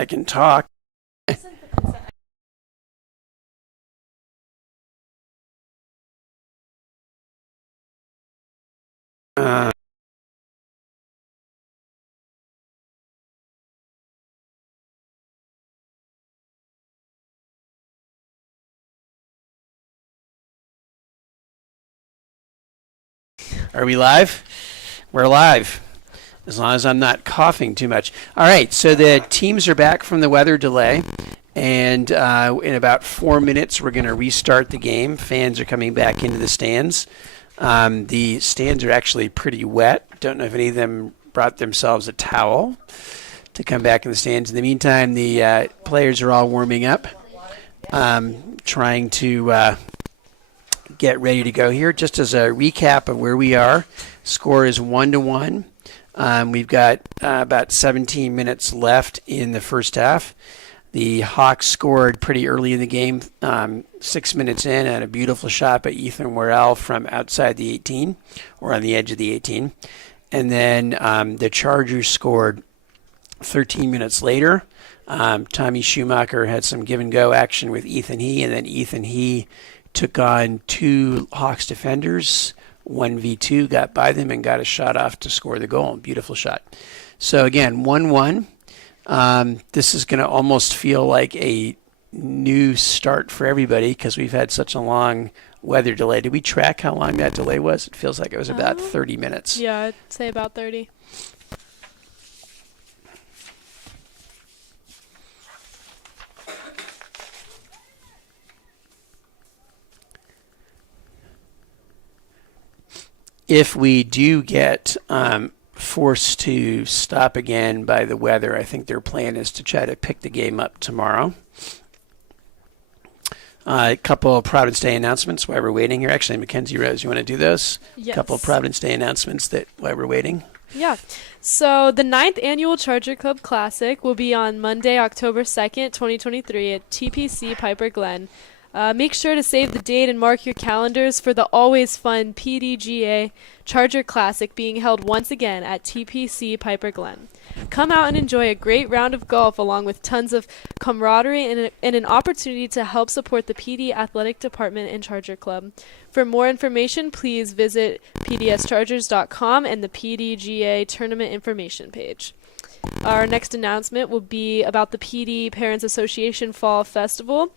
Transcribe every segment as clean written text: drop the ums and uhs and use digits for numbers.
I can talk. Uh, are we live? We're live. As long as I'm not coughing too much. All right, so the teams are back from the weather delay. And in about 4 minutes, we're going to restart the game. Fans are coming back into the stands. The stands are actually pretty wet. Don't know if any of them brought themselves a towel to come back in the stands. In the meantime, the players are all warming up, trying to get ready to go here. Just as a recap of where we are, score is 1-1. We've got about 17 minutes left in the first half. The Hawks scored pretty early in the game, 6 minutes in, and a beautiful shot by Ethan Worrell from outside the 18, or on the edge of the 18. And then the Chargers scored 13 minutes later. Tommy Schumacher had some give-and-go action with Ethan He, and then Ethan He took on two Hawks defenders. 1v2, got by them, and got a shot off to score the goal. Beautiful shot. So, again, 1-1. This is going to almost feel like a new start for everybody because we've had such a long weather delay. Did we track how long that delay was? It feels like it was about 30 minutes. Yeah, I'd say about 30. If we do get forced to stop again by the weather, I think their plan is to try to pick the game up tomorrow. A couple of Providence Day announcements while we're waiting here. Actually, Mackenzie Rose, you want to do those? Yes. A couple of Providence Day announcements that while we're waiting. Yeah. So the 9th Annual Charger Club Classic will be on Monday, October 2nd, 2023 at TPC Piper Glen. Make sure to save the date and mark your calendars for the always fun PDGA Charger Classic being held once again at TPC Piper Glen. Come out and enjoy a great round of golf along with tons of camaraderie and an opportunity to help support the PD Athletic Department and Charger Club. For more information, please visit pdschargers.com and the PDGA Tournament Information page. Our next announcement will be about the PD Parents Association Fall Festival.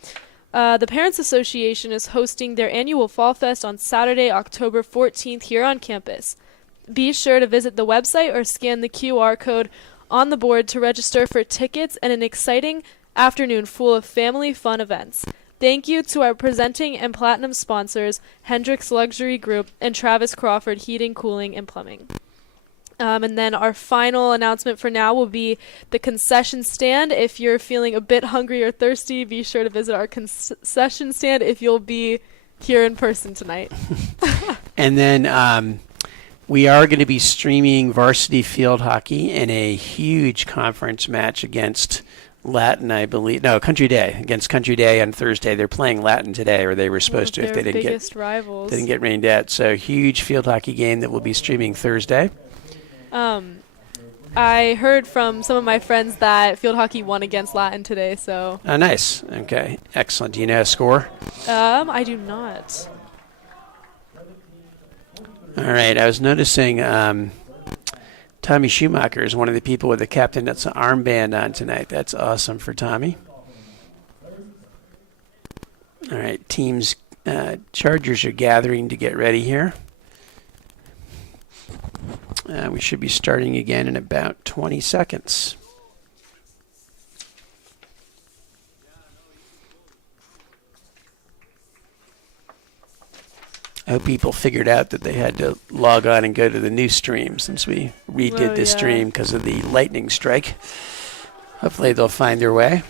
The Parents Association is hosting their annual Fall Fest on Saturday, October 14th here on campus. Be sure to visit the website or scan the QR code on the board to register for tickets and an exciting afternoon full of family fun events. Thank you to our presenting and platinum sponsors, Hendricks Luxury Group and Travis Crawford Heating, Cooling, and Plumbing. And then our final announcement for now will be the concession stand. If you're feeling a bit hungry or thirsty, be sure to visit our concession stand if you'll be here in person tonight. And then we are going to be streaming varsity field hockey in a huge conference match against Latin, I believe. No, Country Day. Against Country Day on Thursday. They're playing Latin today, or they were supposed to if they didn't get rained out. So huge field hockey game that we'll be streaming Thursday. I heard from some of my friends that field hockey won against Latin today, so. Oh, nice. Okay, excellent. Do you know a score? I do not. All right, I was noticing Tommy Schumacher is one of the people with the Captain Nuts armband on tonight. That's awesome for Tommy. All right, teams, Chargers are gathering to get ready here. We should be starting again in about 20 seconds. I hope people figured out that they had to log on and go to the new stream since we redid the stream because of the lightning strike. Hopefully they'll find their way.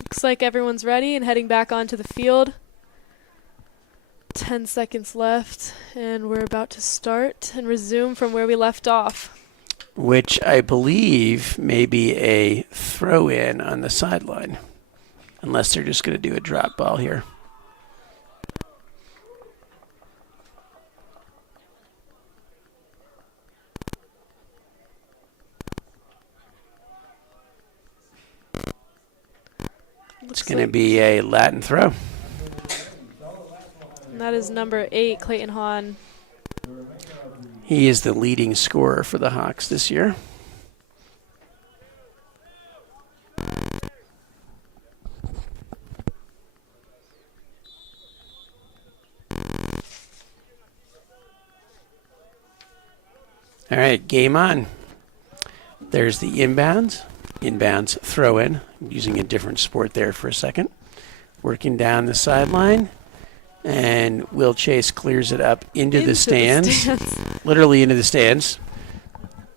Looks like everyone's ready and heading back onto the field. 10 seconds left, and we're about to start and resume from where we left off. Which I believe may be a throw-in on the sideline, unless they're just going to do a drop ball here. It's going to be a Latin throw. And that is number 8, Clayton Hahn. He is the leading scorer for the Hawks this year. All right, game on. There's the inbounds throw in. I'm using a different sport there for a second. Working down the sideline. And Will Chase clears it up into the stands. Literally into the stands.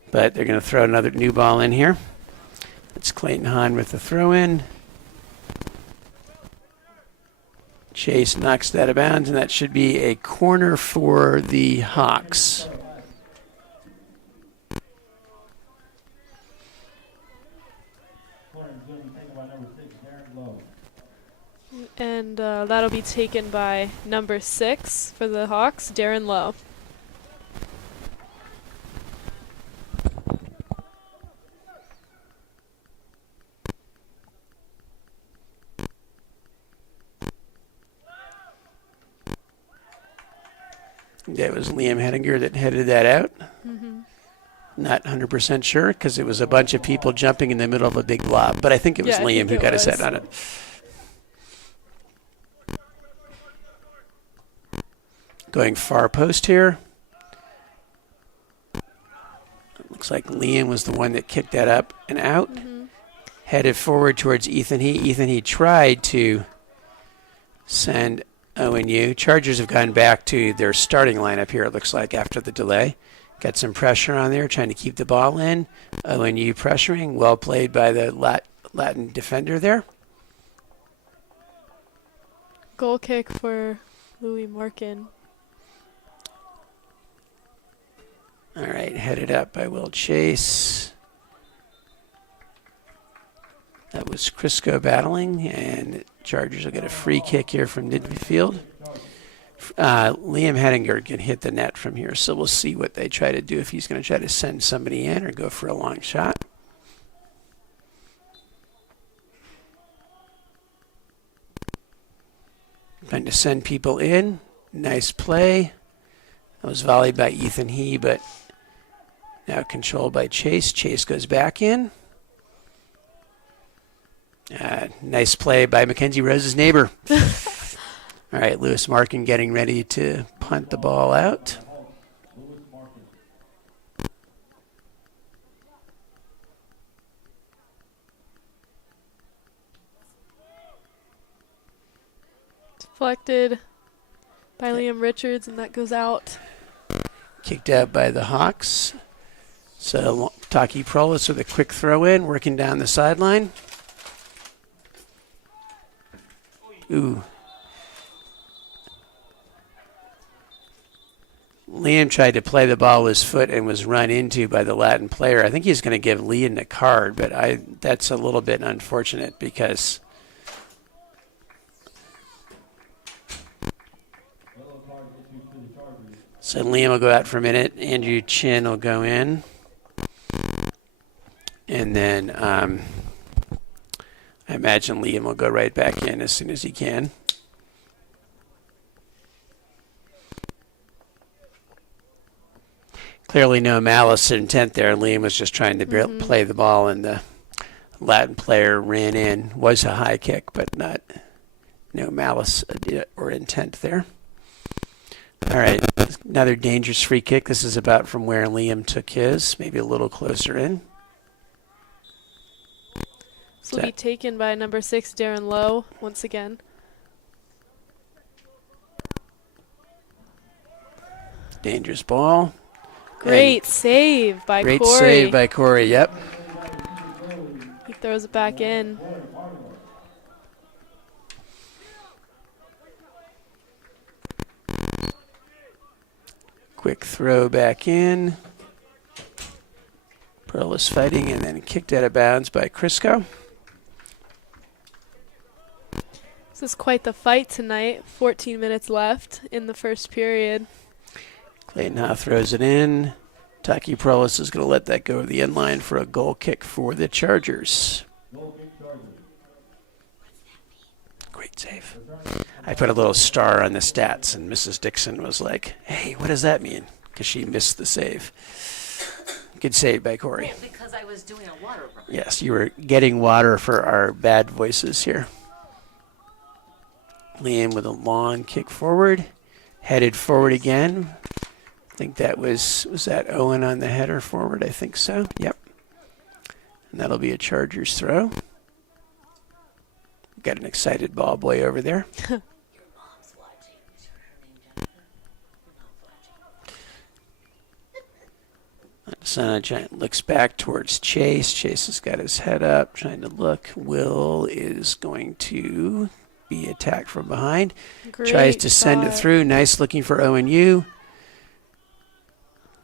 But they're going to throw another new ball in here. It's Clayton Hahn with the throw in. Chase knocks that out of bounds, and that should be a corner for the Hawks. And that'll be taken by number 6 for the Hawks, Darren Lowe. That was Liam Hedinger that headed that out. Mm-hmm. Not 100% sure because it was a bunch of people jumping in the middle of a big blob, but I think it was Liam who got a set on it. Going far post here. Looks like Liam was the one that kicked that up and out. Mm-hmm. Headed forward towards Ethan He. Ethan He tried to send ONU. Chargers have gone back to their starting lineup here, it looks like, after the delay. Got some pressure on there, trying to keep the ball in. ONU pressuring. Well played by the Latin defender there. Goal kick for Louis Markin. All right, headed up by Will Chase. That was Crisco battling, and Chargers will get a free kick here from midfield. Liam Hedinger can hit the net from here, so we'll see what they try to do, if he's going to try to send somebody in or go for a long shot. Trying to send people in. Nice play. That was volleyed by Ethan He, but now controlled by Chase. Chase goes back in. Nice play by Mackenzie Rose's neighbor. All right, Lewis Markin getting ready to punt the ball out. Deflected by Liam Richards, and that goes out. Kicked out by the Hawks. So Taki Prolis with a quick throw in, working down the sideline. Ooh. Liam tried to play the ball with his foot and was run into by the Latin player. I think he's going to give Liam a card, but that's a little bit unfortunate because so Liam will go out for a minute. Andrew Chin will go in. And then I imagine Liam will go right back in as soon as he can. Clearly no malice intent there. Liam was just trying to play the ball, and the Latin player ran in. Was a high kick, but no malice or intent there. All right, another dangerous free kick. This is about from where Liam took his, maybe a little closer in. This will be taken by number 6, Darren Lowe, once again. Dangerous ball. Great save by Corey. Great save by Corey, yep. He throws it back in. Quick throw back in. Perlis fighting and then kicked out of bounds by Crisco. This is quite the fight tonight. 14 minutes left in the first period. Clayton Haugh throws it in. Taki Perlis is going to let that go to the end line for a goal kick for the Chargers. Good save. I put a little star on the stats, and Mrs. Dixon was like, hey, what does that mean? Because she missed the save. Good save by Corey. Well, because I was doing a water run. Yes, you were getting water for our bad voices here. Liam with a long kick forward. Headed forward again. I think that was that Owen on the header forward? I think so. Yep. And that'll be a Chargers throw. Got an excited ball boy over there. Your mom's watching. Is her name Jennifer? Your mom's watching. Son Giant looks back towards Chase. Chase has got his head up, trying to look. Will is going to be attacked from behind. Great Tries to send it shot. through. Nice looking for ONU.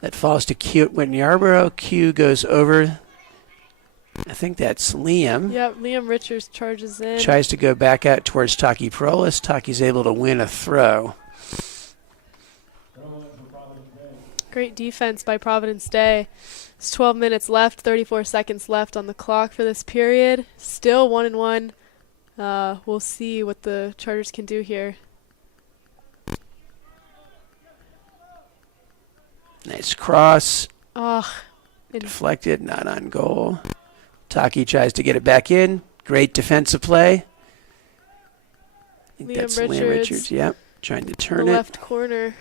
That falls to Q at Whitney Yarborough. Q goes over. I think that's Liam. Yep, Liam Richards charges in. Tries to go back out towards Taki Prolis. Taki's able to win a throw. Great defense by Providence Day. It's 12 minutes left, 34 seconds left on the clock for this period. Still 1-1. We'll see what the Chargers can do here. Nice cross. Oh, Deflected, not on goal. Taki tries to get it back in. Great defensive play. I think Liam that's Liam Richards. Richards. Yep. Trying to the turn it. left corner.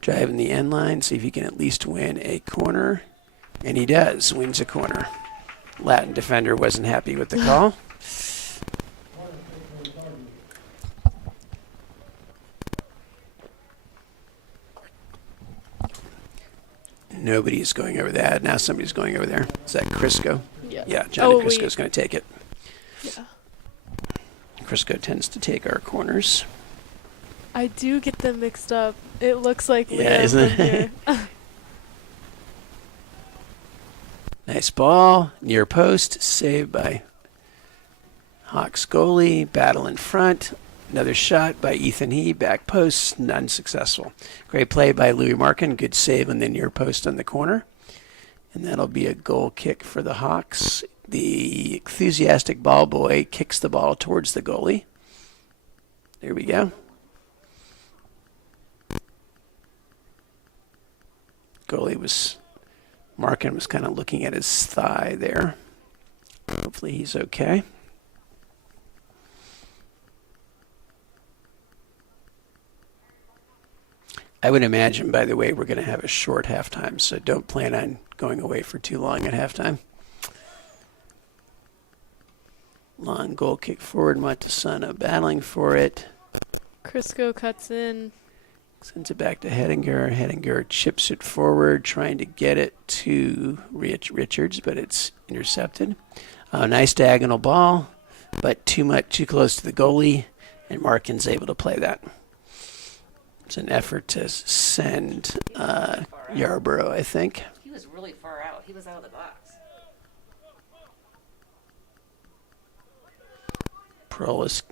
Driving the end line. See if he can at least win a corner. And he does. Wins a corner. Latin defender wasn't happy with the call. Nobody's going over that. Now somebody's going over there. Is that Crisco? Yeah. Yeah, Johnny Oh, Crisco's going to take it. Yeah. Crisco tends to take our corners. I do get them mixed up. It looks like Yeah, Liam isn't from it? here. Nice ball. Near post. Saved by Hawks goalie. Battle in front. Another shot by Ethan He. Back post. Unsuccessful. Great play by Louis Markin. Good save on the near post on the corner. And that'll be a goal kick for the Hawks. The enthusiastic ball boy kicks the ball towards the goalie. There we go. Markin was kind of looking at his thigh there. Hopefully he's okay. I would imagine, by the way, we're going to have a short halftime, so don't plan on going away for too long at halftime. Long goal kick forward, Montesano battling for it. Crisco cuts in. Sends it back to Hedinger. Hedinger chips it forward, trying to get it to Richards, but it's intercepted. Nice diagonal ball, but too close to the goalie, and Markin's able to play that. It's an effort to send Yarborough, I think. He was really far out. He was out of the box. Prolis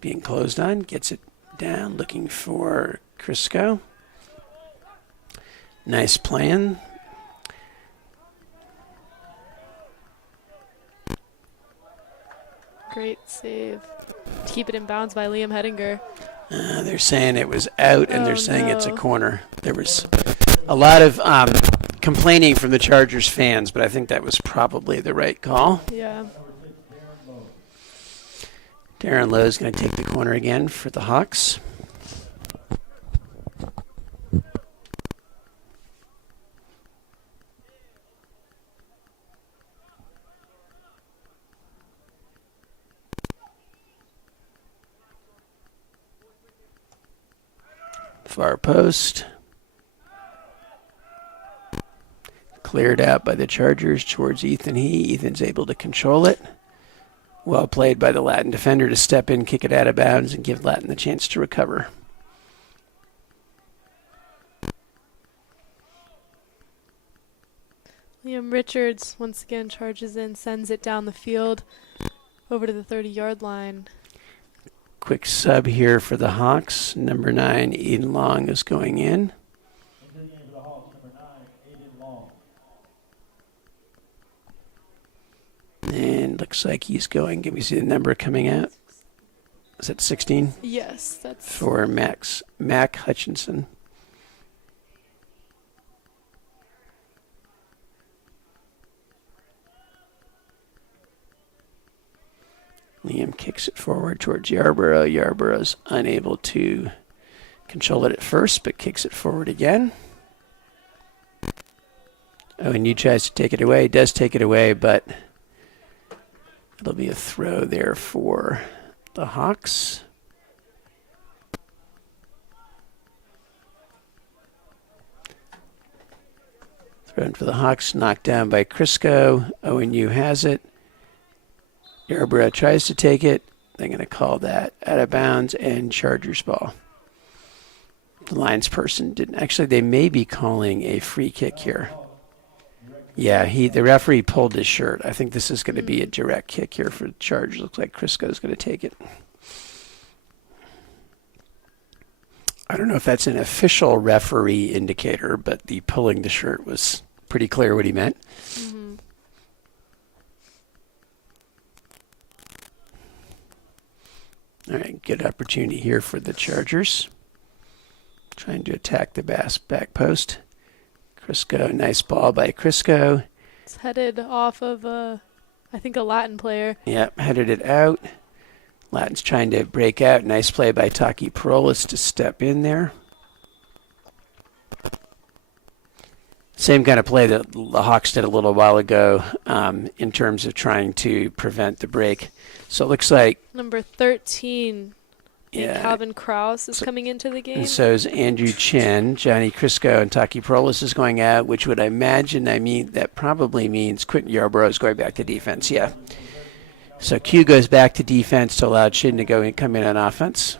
being closed on, gets it down, looking for Crisco. Nice plan. Great save. Keep it in bounds by Liam Hedinger. They're saying it was out, and they're Oh, saying it's a no. corner. There was a lot of complaining from the Chargers fans, but I think that was probably the right call. Yeah. Darren Lowe is going to take the corner again for the Hawks. Far post. Cleared out by the Chargers towards Ethan He. Ethan's able to control it. Well played by the Latin defender to step in, kick it out of bounds, and give Latin the chance to recover. Liam Richards once again charges in, sends it down the field over to the 30-yard line. Quick sub here for the Hawks. Number 9, Eden Long is going in. And Looks like he's going. Can we see the number coming out? Is it 16? Yes, that's For Mac Hutchinson. Liam kicks it forward towards Yarborough. Yarborough's unable to control it at first, but kicks it forward again. Oh, and you tries to take it away. He does take it away, but it'll be a throw there for the Hawks. Thrown for the Hawks, knocked down by Crisco. ONU has it. Yarborough tries to take it. They're going to call that out of bounds and Chargers ball. The Lions person didn't. Actually, they may be calling a free kick here. Yeah, the referee pulled his shirt. I think this is going to be a direct kick here for the Chargers. Looks like Crisco's going to take it. I don't know if that's an official referee indicator, but the pulling the shirt was pretty clear what he meant. mm-hmm. All right, good opportunity here for the Chargers. Trying to attack the back post. Crisco, nice ball by Crisco. It's headed off of I think a Latin player. Yep, headed it out. Latin's trying to break out. Nice play by Taki Parolis to step in there. Same kind of play that the Hawks did a little while ago in terms of trying to prevent the break. So it looks like Number 13, yeah, Calvin Krause is coming into the game. and so is Andrew Chin. Johnny Crisco and Taki Parolis is going out, which would I imagine, that probably means Quentin Yarborough is going back to defense, yeah. So Q goes back to defense to allow Chin to come in on offense.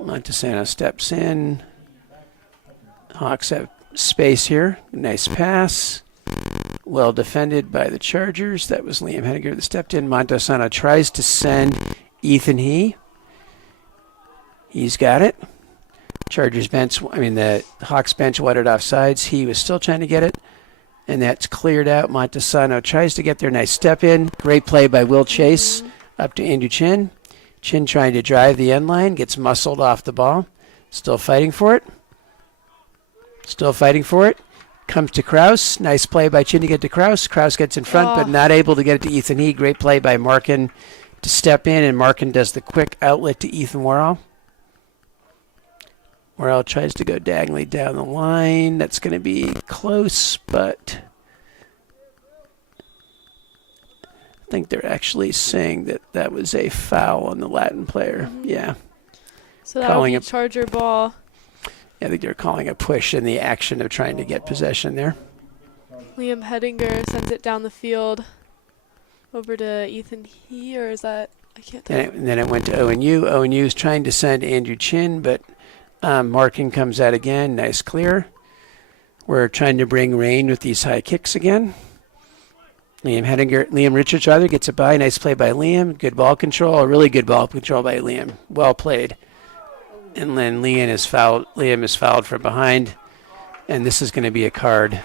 Montesano steps in. Hawks have space here. Nice pass. Well defended by the Chargers. That was Liam Henniger that stepped in. Montesano tries to send Ethan He. He's got it. The Hawks bench wanted offsides. He was still trying to get it. And that's cleared out. Montesano tries to get there. Nice step in. Great play by Will Chase up to Andrew Chin. Chin trying to drive the end line. Gets muscled off the ball. Still fighting for it. Comes to Krause. Nice play by Chin to get to Krause. Krause gets in front, but not able to get it to Ethan He. Great play by Markin to step in, and Markin does the quick outlet to Ethan Worrell. Worrell tries to go diagonally down the line. That's going to be close, but I think they're actually saying that was a foul on the Latin player. Mm-hmm. Yeah. So that would be Charger ball. I think they're calling a push in the action of trying to get possession there. Liam Hedinger sends it down the field over to Ethan He, or is that, I can't tell. And then it went to ONU. ONU's trying to send Andrew Chin, but Markin comes out again. Nice clear. We're trying to bring rain with these high kicks again. Liam Richards gets it by. Nice play by Liam. Good ball control. Really good ball control by Liam. Well played. And then Liam is fouled from behind. And this is going to be a card.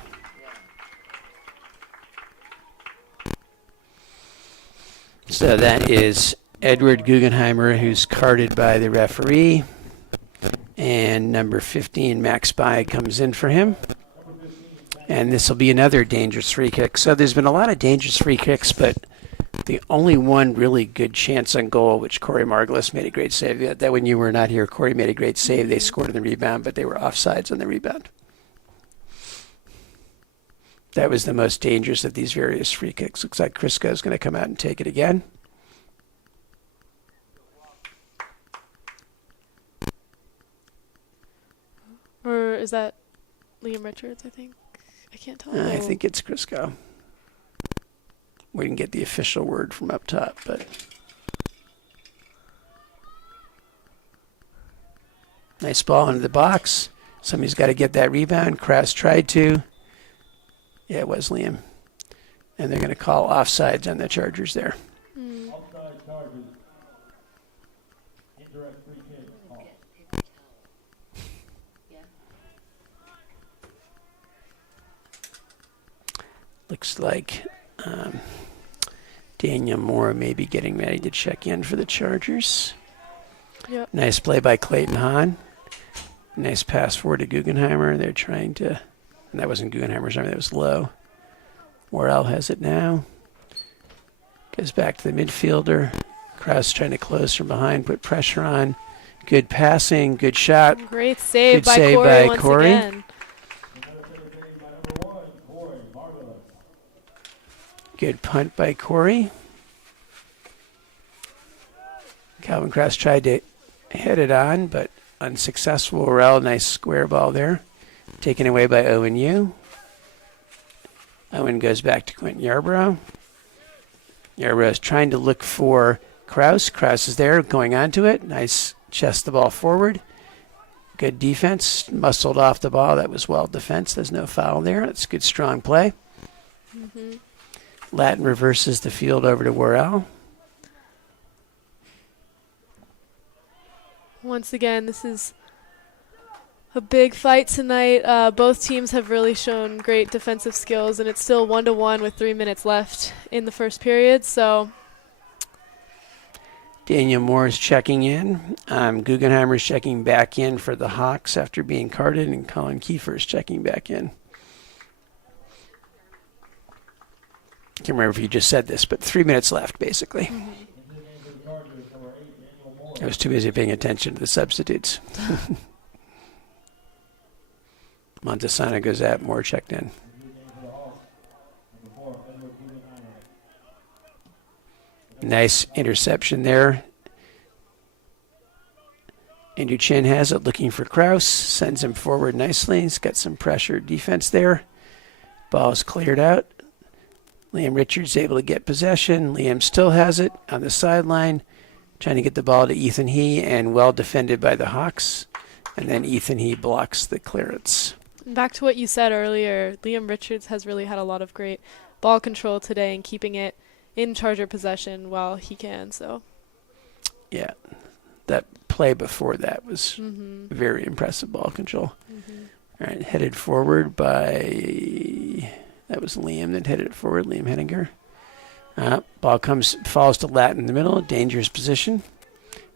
So that is Edward Guggenheimer, who's carded by the referee. And number 15, Max By, comes in for him. And this will be another dangerous free kick. So there's been a lot of dangerous free kicks, but the only one really good chance on goal, which Corey Margulis made a great save. That when you were not here, Corey made a great save. They scored on the rebound, but they were offsides on the rebound. That was the most dangerous of these various free kicks. Looks like Crisco is going to come out and take it again. Or is that Liam Richards, I think? I can't tell. I think it's Crisco. We can get the official word from up top, but nice ball into the box. Somebody's got to get that rebound. Krause tried to. Yeah, it was Liam. And they're going to call offsides on the Chargers there. Offside Chargers. Indirect free kick. Looks like Daniel Moore may be getting ready to check in for the Chargers. Yep. Nice play by Clayton Hahn. Nice pass forward to Guggenheimer. They're trying to, and that wasn't Guggenheimer's arm, that was low. Worrell has it now. Goes back to the midfielder. Kraus trying to close from behind, put pressure on. Good passing, good shot. Great save Good by save Corey by once Corey. again. Good punt by Corey. Calvin Kraus tried to head it on, but unsuccessful. Worrell, nice square ball there. Taken away by Owen Yu. Owen goes back to Quentin Yarbrough. Yarbrough is trying to look for Kraus. Kraus is there, going onto it. Nice chest the ball forward. Good defense. Muscled off the ball. That was well defense. There's no foul there. That's good, strong play. Mm-hmm. Latin reverses the field over to Worrell. Once again, this is a big fight tonight. Both teams have really shown great defensive skills, and it's still 1-1 with 3 minutes left in the first period. So Daniel Moore is checking in. Guggenheimer is checking back in for the Hawks after being carded, and Colin Kiefer is checking back in. I can't remember if you just said this, but 3 minutes left, basically. I was too busy paying attention to the substitutes. Montesano goes out, Moore checked in. Nice interception there. Andrew Chin has it, looking for Kraus, sends him forward nicely. He's got some pressure defense there. Ball's cleared out. Liam Richards able to get possession. Liam still has it on the sideline, trying to get the ball to Ethan He, and well defended by the Hawks. And then Ethan He blocks the clearance. back to what you said earlier, Liam Richards has really had a lot of great ball control today and keeping it in Charger possession while he can. So yeah, that play before that was very impressive ball control. All right, headed forward by, that was Liam that headed it forward, Liam Henninger. Ball falls to Latin in the middle, dangerous position.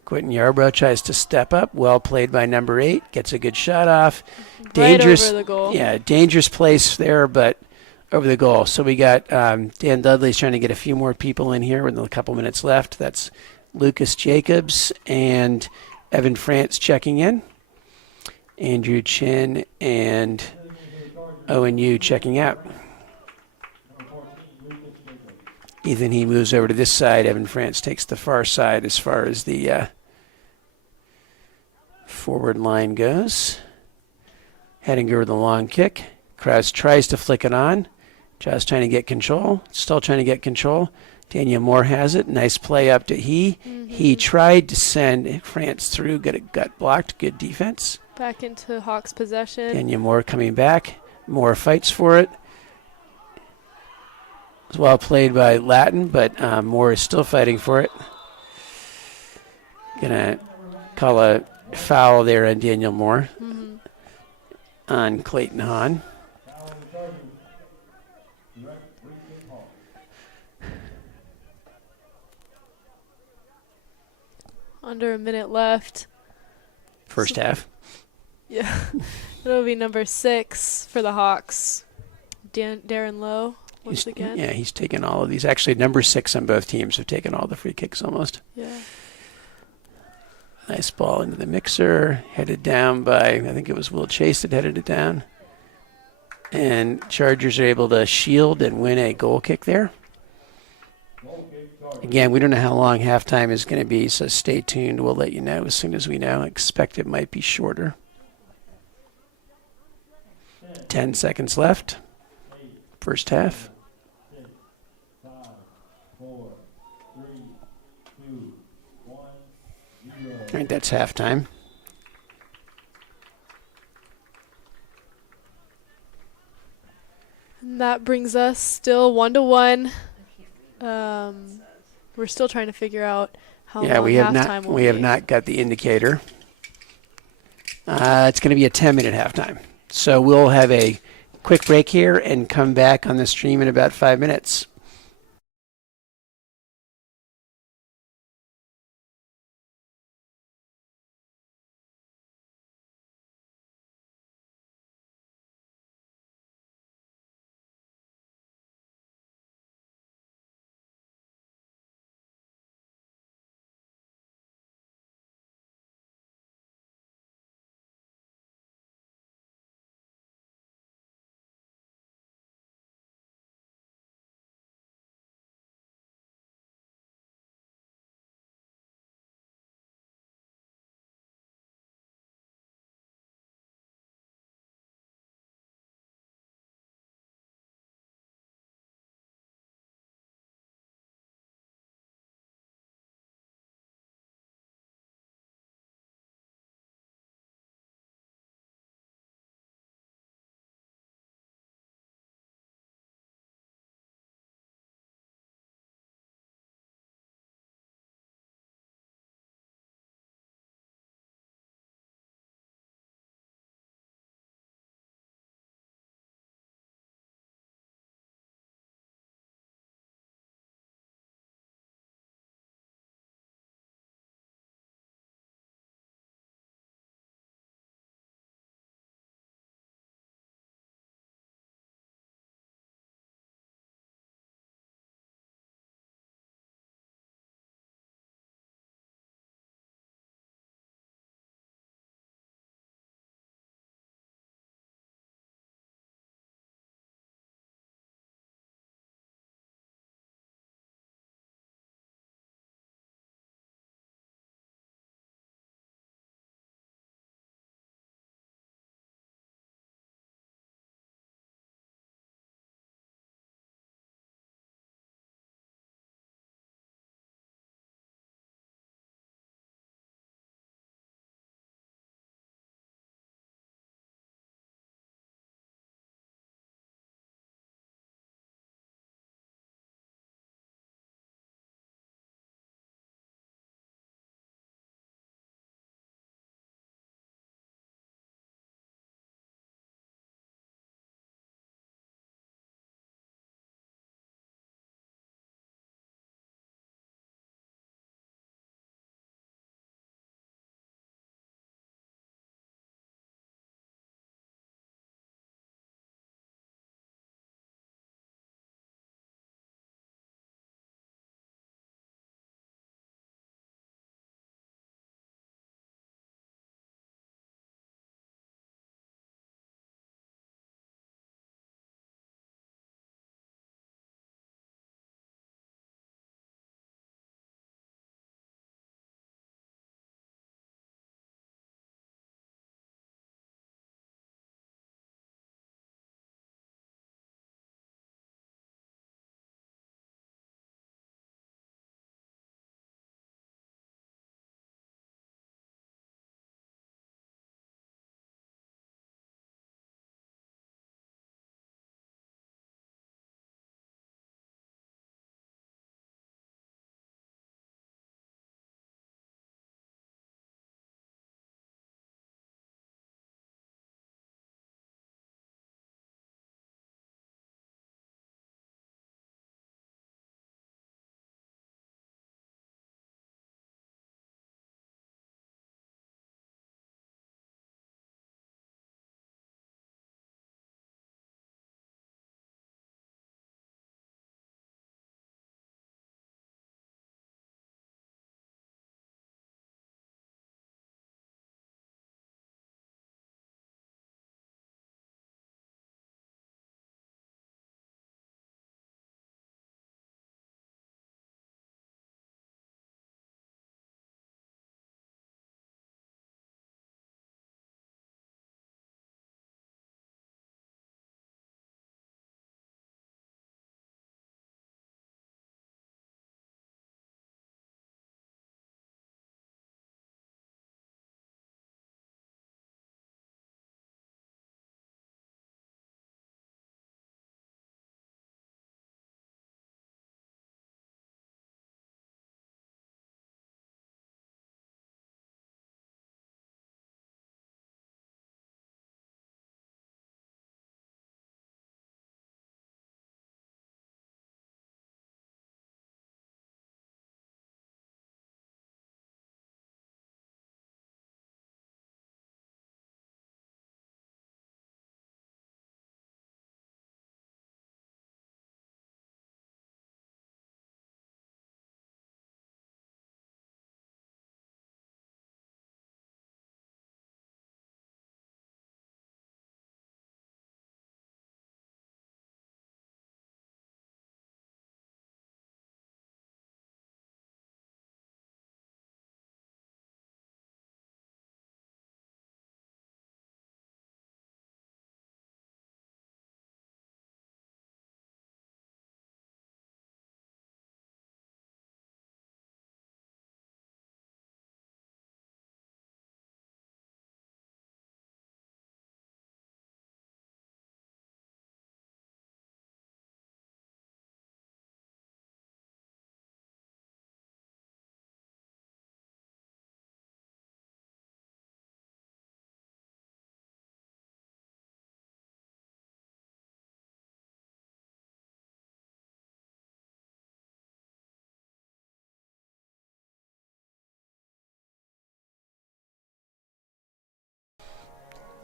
Quentin Yarbrough tries to step up, well played by number 8, gets a good shot off. Dangerous, right over the goal. Yeah, dangerous place there, but over the goal. So we got Dan Dudley's trying to get a few more people in here with a couple minutes left. That's Lucas Jacobs and Evan France checking in. Andrew Chin and Owen Yu checking out. Ethan He moves over to this side. Evan France takes the far side as far as the forward line goes. Hedinger with a long kick. Kraus tries to flick it on. Just trying to get control. Still trying to get control. Daniel Moore has it. Nice play up to He. He tried to send France through. Got blocked. Good defense. Back into Hawks possession. Daniel Moore coming back. Moore fights for it. It's well played by Latin, but Moore is still fighting for it. Gonna call a foul there on Daniel Moore on Clayton Hahn. Under a minute left. First half. Yeah. It'll be number 6 for the Hawks. Darren Lowe once again. Yeah, he's taken all of these. Actually, number 6 on both teams have taken all the free kicks almost. Yeah. Nice ball into the mixer. Headed down by, I think it was Will Chase that headed it down. And Chargers are able to shield and win a goal kick there. Again, we don't know how long halftime is going to be, so stay tuned. We'll let you know as soon as we know. I expect it might be shorter. 10 seconds left. First half. 6, 5, 4, 3, 2, 1, 0. All right, that's halftime. And that brings us still 1-1. We're still trying to figure out how long We have halftime not. will We have be. not got the indicator. It's going to be a 10-minute halftime. So we'll have a quick break here and come back on the stream in about 5 minutes.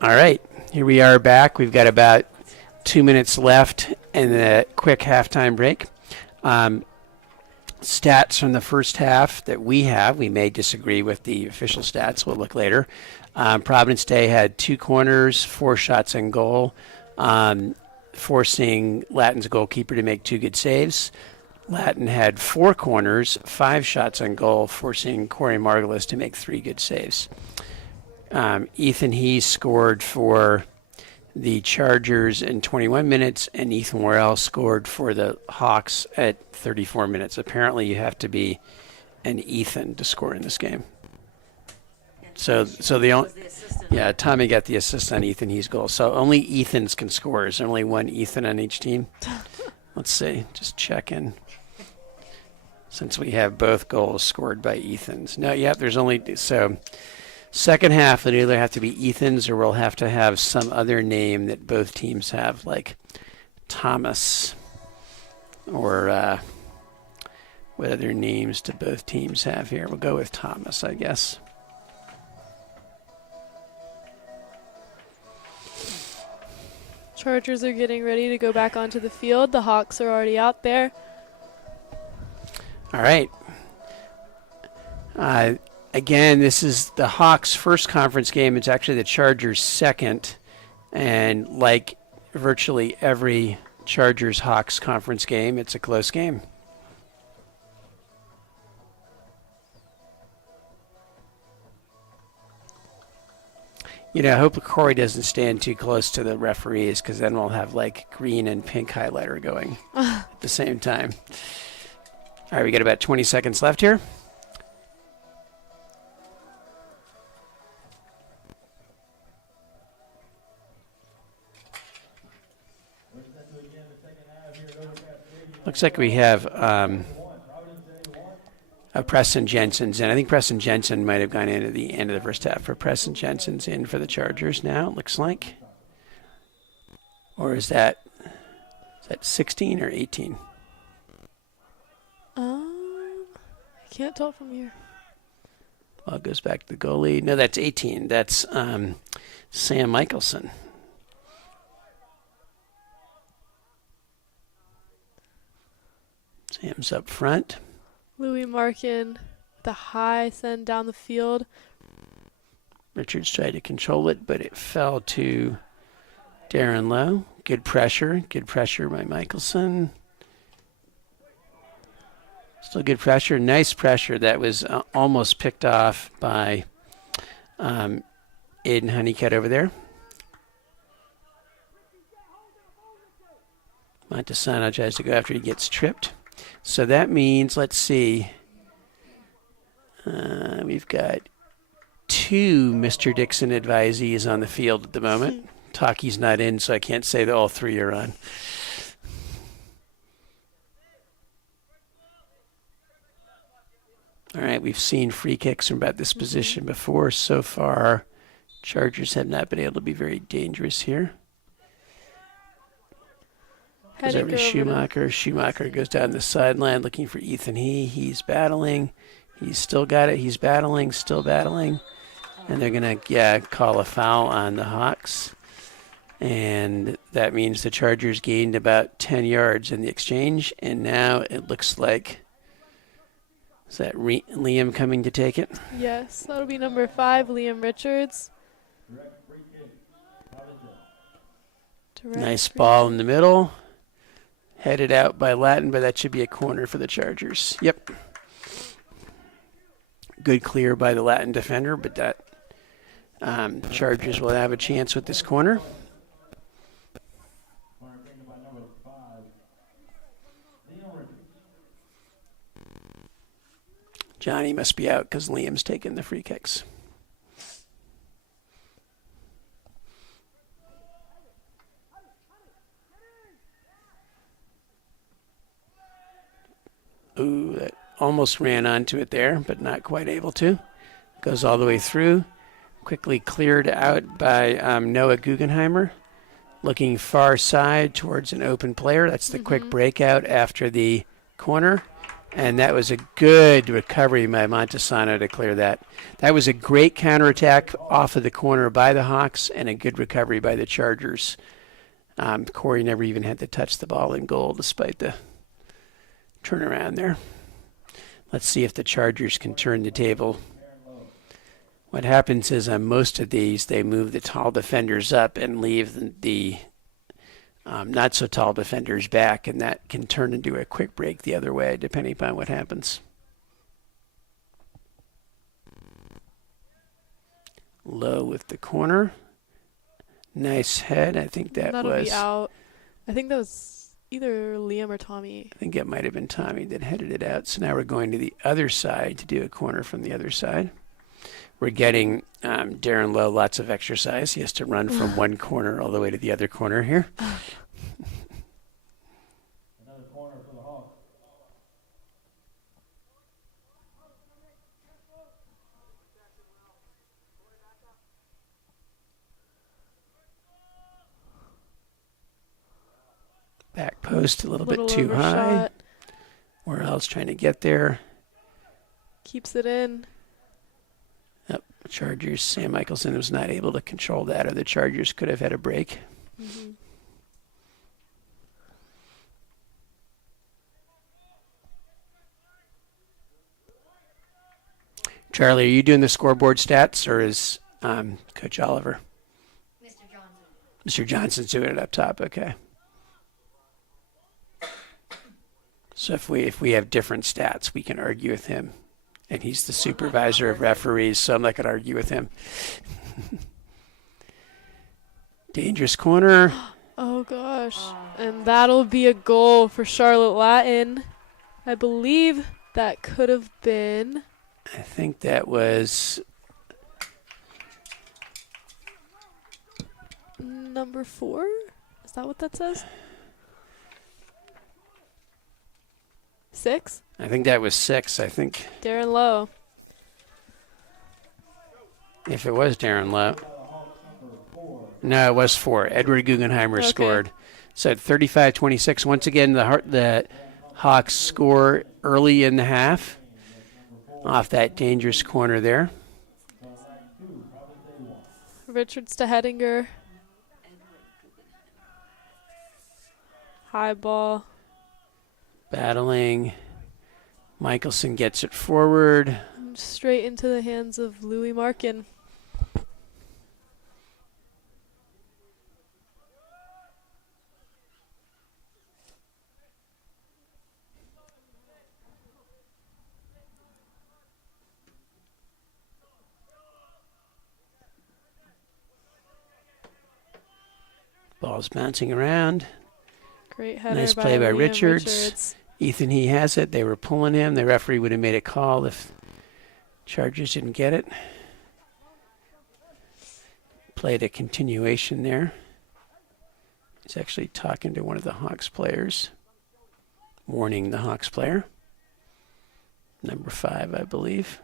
All right, here we are back. We've got about 2 minutes left and a quick halftime break. Stats from the first half that we have, we may disagree with the official stats. We'll look later. Providence Day had 2 corners, 4 shots on goal, forcing Latin's goalkeeper to make 2 good saves. Latin had 4 corners, 5 shots on goal, forcing Corey Margulis to make 3 good saves. Ethan He scored for the Chargers in 21 minutes, and Ethan Worrell scored for the Hawks at 34 minutes. Apparently, you have to be an Ethan to score in this game. So the only, yeah, Tommy got the assist on Ethan He's goal. So only Ethans can score. Is there only one Ethan on each team? Let's see. Just checking. Since we have both goals scored by Ethans. No, yeah, there's only so. Second half, it'll either have to be Ethan's or we'll have to have some other name that both teams have, like Thomas or what other names do both teams have here? We'll go with Thomas, I guess. Chargers are getting ready to go back onto the field. The Hawks are already out there. All right. Again, this is the Hawks' first conference game. It's actually the Chargers' second. And like virtually every Chargers-Hawks conference game, it's a close game. You know, I hope Corey doesn't stand too close to the referees because then we'll have like green and pink highlighter going at the same time. All right, we got about 20 seconds left here. Looks like we have Preston Jensen's in. I think Preston Jensen might have gone in at the end of the first half. For Preston Jensen's in for the Chargers now, it looks like. Or is that 16 or 18? I can't tell from here. Well, it goes back to the goalie. No, that's 18. That's Sam Michelson. Sam's up front. Louis Markin, the high send down the field. Richards tried to control it, but it fell to Darren Lowe. Good pressure by Michelson. Still good pressure, nice pressure. That was almost picked off by Aiden Honeycutt over there. Montesano tries to go after he gets tripped. So that means, let's see, we've got 2 Mr. Dixon advisees on the field at the moment. Taki's not in, so I can't say that all 3 are on. All right, we've seen free kicks from about this position before. So far, Chargers have not been able to be very dangerous here. Goes over to Schumacher. Schumacher goes down the sideline looking for Ethan He. He's battling. He's still got it. He's battling, still battling. And they're going to call a foul on the Hawks. And that means the Chargers gained about 10 yards in the exchange. And now it looks like, is that Liam coming to take it? Yes, that'll be number 5, Liam Richards. Nice ball in the middle. Headed out by Latin, but that should be a corner for the Chargers. Yep. Good clear by the Latin defender, but that Chargers will have a chance with this corner. Johnny must be out because Liam's taking the free kicks. Ooh, that almost ran onto it there, but not quite able to. Goes all the way through. Quickly cleared out by Noah Guggenheimer. Looking far side towards an open player. That's the quick breakout after the corner. And that was a good recovery by Montesano to clear that. That was a great counterattack off of the corner by the Hawks and a good recovery by the Chargers. Corey never even had to touch the ball in goal despite the turnaround there. Let's see if the Chargers can turn the table. What happens is on most of these, they move the tall defenders up and leave the not so tall defenders back, and that can turn into a quick break the other way, depending upon what happens. Low with the corner. Nice head. I think that'll be out. I think that was either Liam or Tommy. I think it might have been Tommy that headed it out. So now we're going to the other side to do a corner from the other side. We're getting Darren Lowe lots of exercise. He has to run from one corner all the way to the other corner here. Another corner for the Hawks. Back post a little bit too high. Overshot. Worrell's trying to get there. Keeps it in. Yep. Chargers. Sam Michelson was not able to control that, or the Chargers could have had a break. Mm-hmm. Charlie, are you doing the scoreboard stats, or is Coach Oliver? Mr. Johnson. Mr. Johnson's doing it up top. Okay. So if we have different stats, we can argue with him, and he's the supervisor of referees, so I'm not going to argue with him. Dangerous corner. Oh gosh. And that'll be a goal for Charlotte Latin. I believe that could have been. I think that was number 4? Is that what that says? 6? I think that was 6. I think Darren Lowe. if it was Darren Lowe. No, it was 4. Edward Guggenheimer Okay. scored. So at 35-26, once again, the Hawks score early in the half off that dangerous corner there. Richards to Hedinger. High ball. Battling. Michelson gets it forward. Straight into the hands of Louis Markin. Ball's bouncing around. Great header Nice play by Liam Richards. Ethan, he has it. They were pulling him. The referee would have made a call if Chargers didn't get it. Played a continuation there. He's actually talking to one of the Hawks players, warning the Hawks player. Number 5, I believe.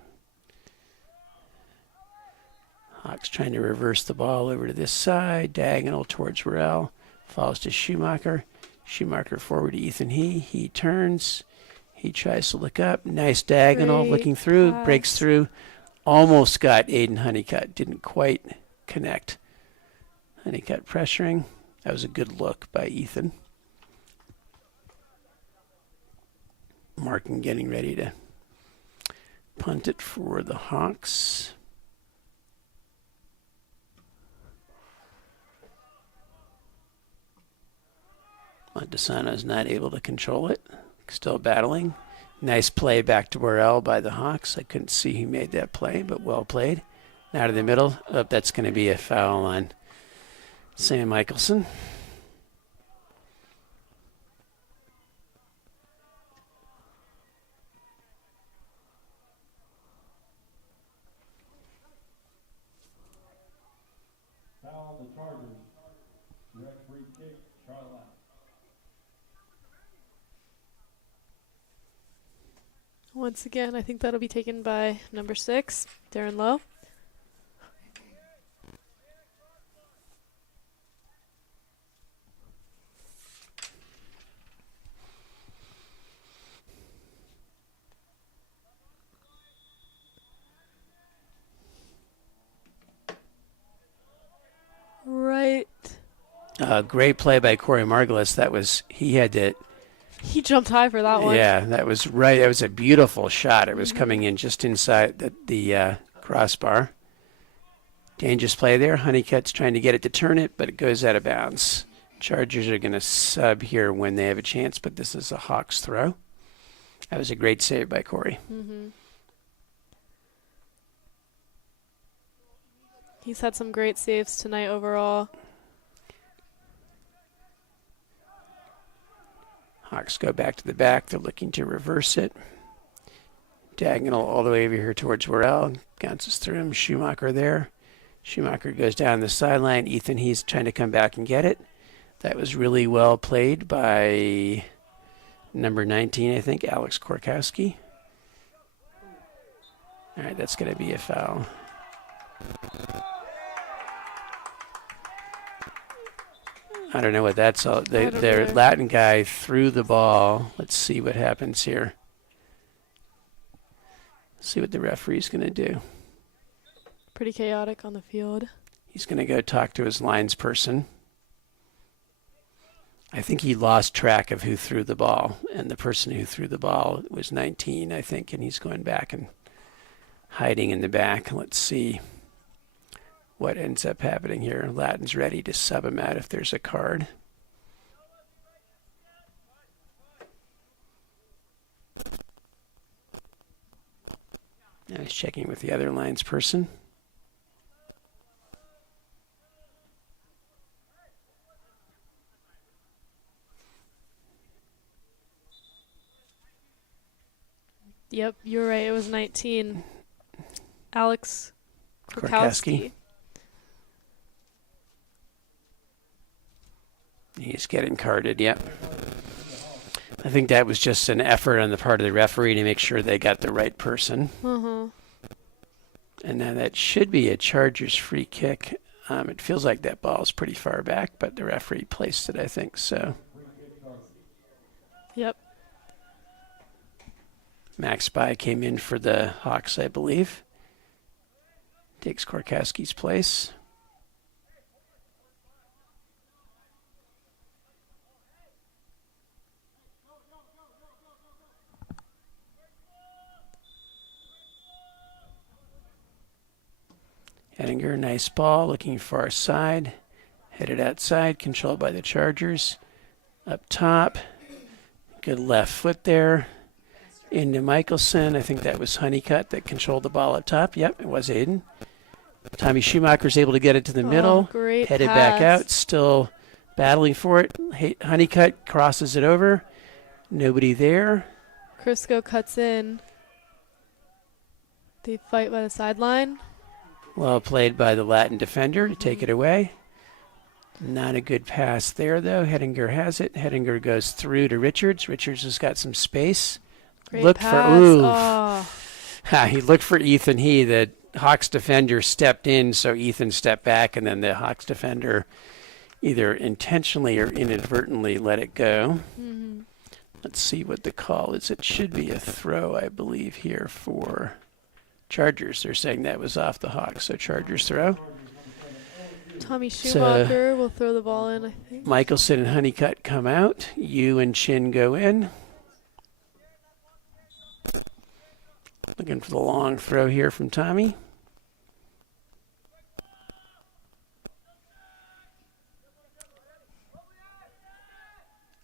Hawks trying to reverse the ball over to this side, diagonal towards Worrell. Falls to Schumacher. Schumacher forward to Ethan He turns. He tries to look up. Nice diagonal, Great looking through, pass. breaks through. Almost got Aiden Honeycutt. Didn't quite connect. Honeycutt pressuring. That was a good look by Ethan. Markin getting ready to punt it for the Hawks. Montesano is not able to control it. Still battling. Nice play back to Worrell by the Hawks. I couldn't see who made that play, but well played. Out of the middle. Oh, that's going to be a foul on Sam Michelson. Foul the Chargers. Direct free kick, Charlotte. Once again, I think that'll be taken by number 6, Darren Lowe. Great play by Corey Margulis. He had to, He jumped high for that one. yeah, that was right. It was a beautiful shot. It was coming in just inside the crossbar. Dangerous play there. Honeycutt's trying to get it to turn it, but it goes out of bounds. Chargers are going to sub here when they have a chance, but this is a Hawks throw. That was a great save by Corey. He's had some great saves tonight overall. Hawks go back to the back. They're looking to reverse it. Diagonal all the way over here towards Worrell. Bounces through him. Schumacher there. Schumacher goes down the sideline. Ethan, he's trying to come back and get it. That was really well played by number 19, I think, Alex Korkowski. All right, that's going to be a foul. I don't know what that's all. Their Latin guy threw the ball. Let's see what happens here. See what the referee's going to do. Pretty chaotic on the field. He's going to go talk to his lines person. I think he lost track of who threw the ball, and the person who threw the ball was 19, I think, and he's going back and hiding in the back. Let's see what ends up happening here. Latin's ready to sub him out if there's a card. Now he's checking with the other lines person. Yep, you're right. It was 19. Alex Korkowski. Korkowski. He's getting carded, yep. I think that was just an effort on the part of the referee to make sure they got the right person. And now that should be a Chargers free kick. It feels like that ball is pretty far back, but the referee placed it, I think, so. Yep. Max Spy came in for the Hawks, I believe. Takes Korkowski's place. Henninger, nice ball, looking far side. Headed outside, controlled by the Chargers. Up top, good left foot there. Into Michelson. I think that was Honeycutt that controlled the ball up top. Yep, it was Aiden. Tommy Schumacher's able to get it to the middle. Great Headed pass. back out, still battling for it. Honeycutt crosses it over. Nobody there. Crisco cuts in. They fight by the sideline. Well played by the Latin defender to take it away. Not a good pass there, though. Henninger has it. Henninger goes through to Richards. Richards has got some space. Great pass. He looked for Ethan He. The Hawks defender stepped in, so Ethan stepped back, and then the Hawks defender either intentionally or inadvertently let it go. Let's see what the call is. It should be a throw, I believe, here for Chargers. They're saying that was off the Hawks, so Chargers throw. Tommy Schumacher will throw the ball in, I think. Michelson and Honeycutt come out. You and Chin go in. Looking for the long throw here from Tommy.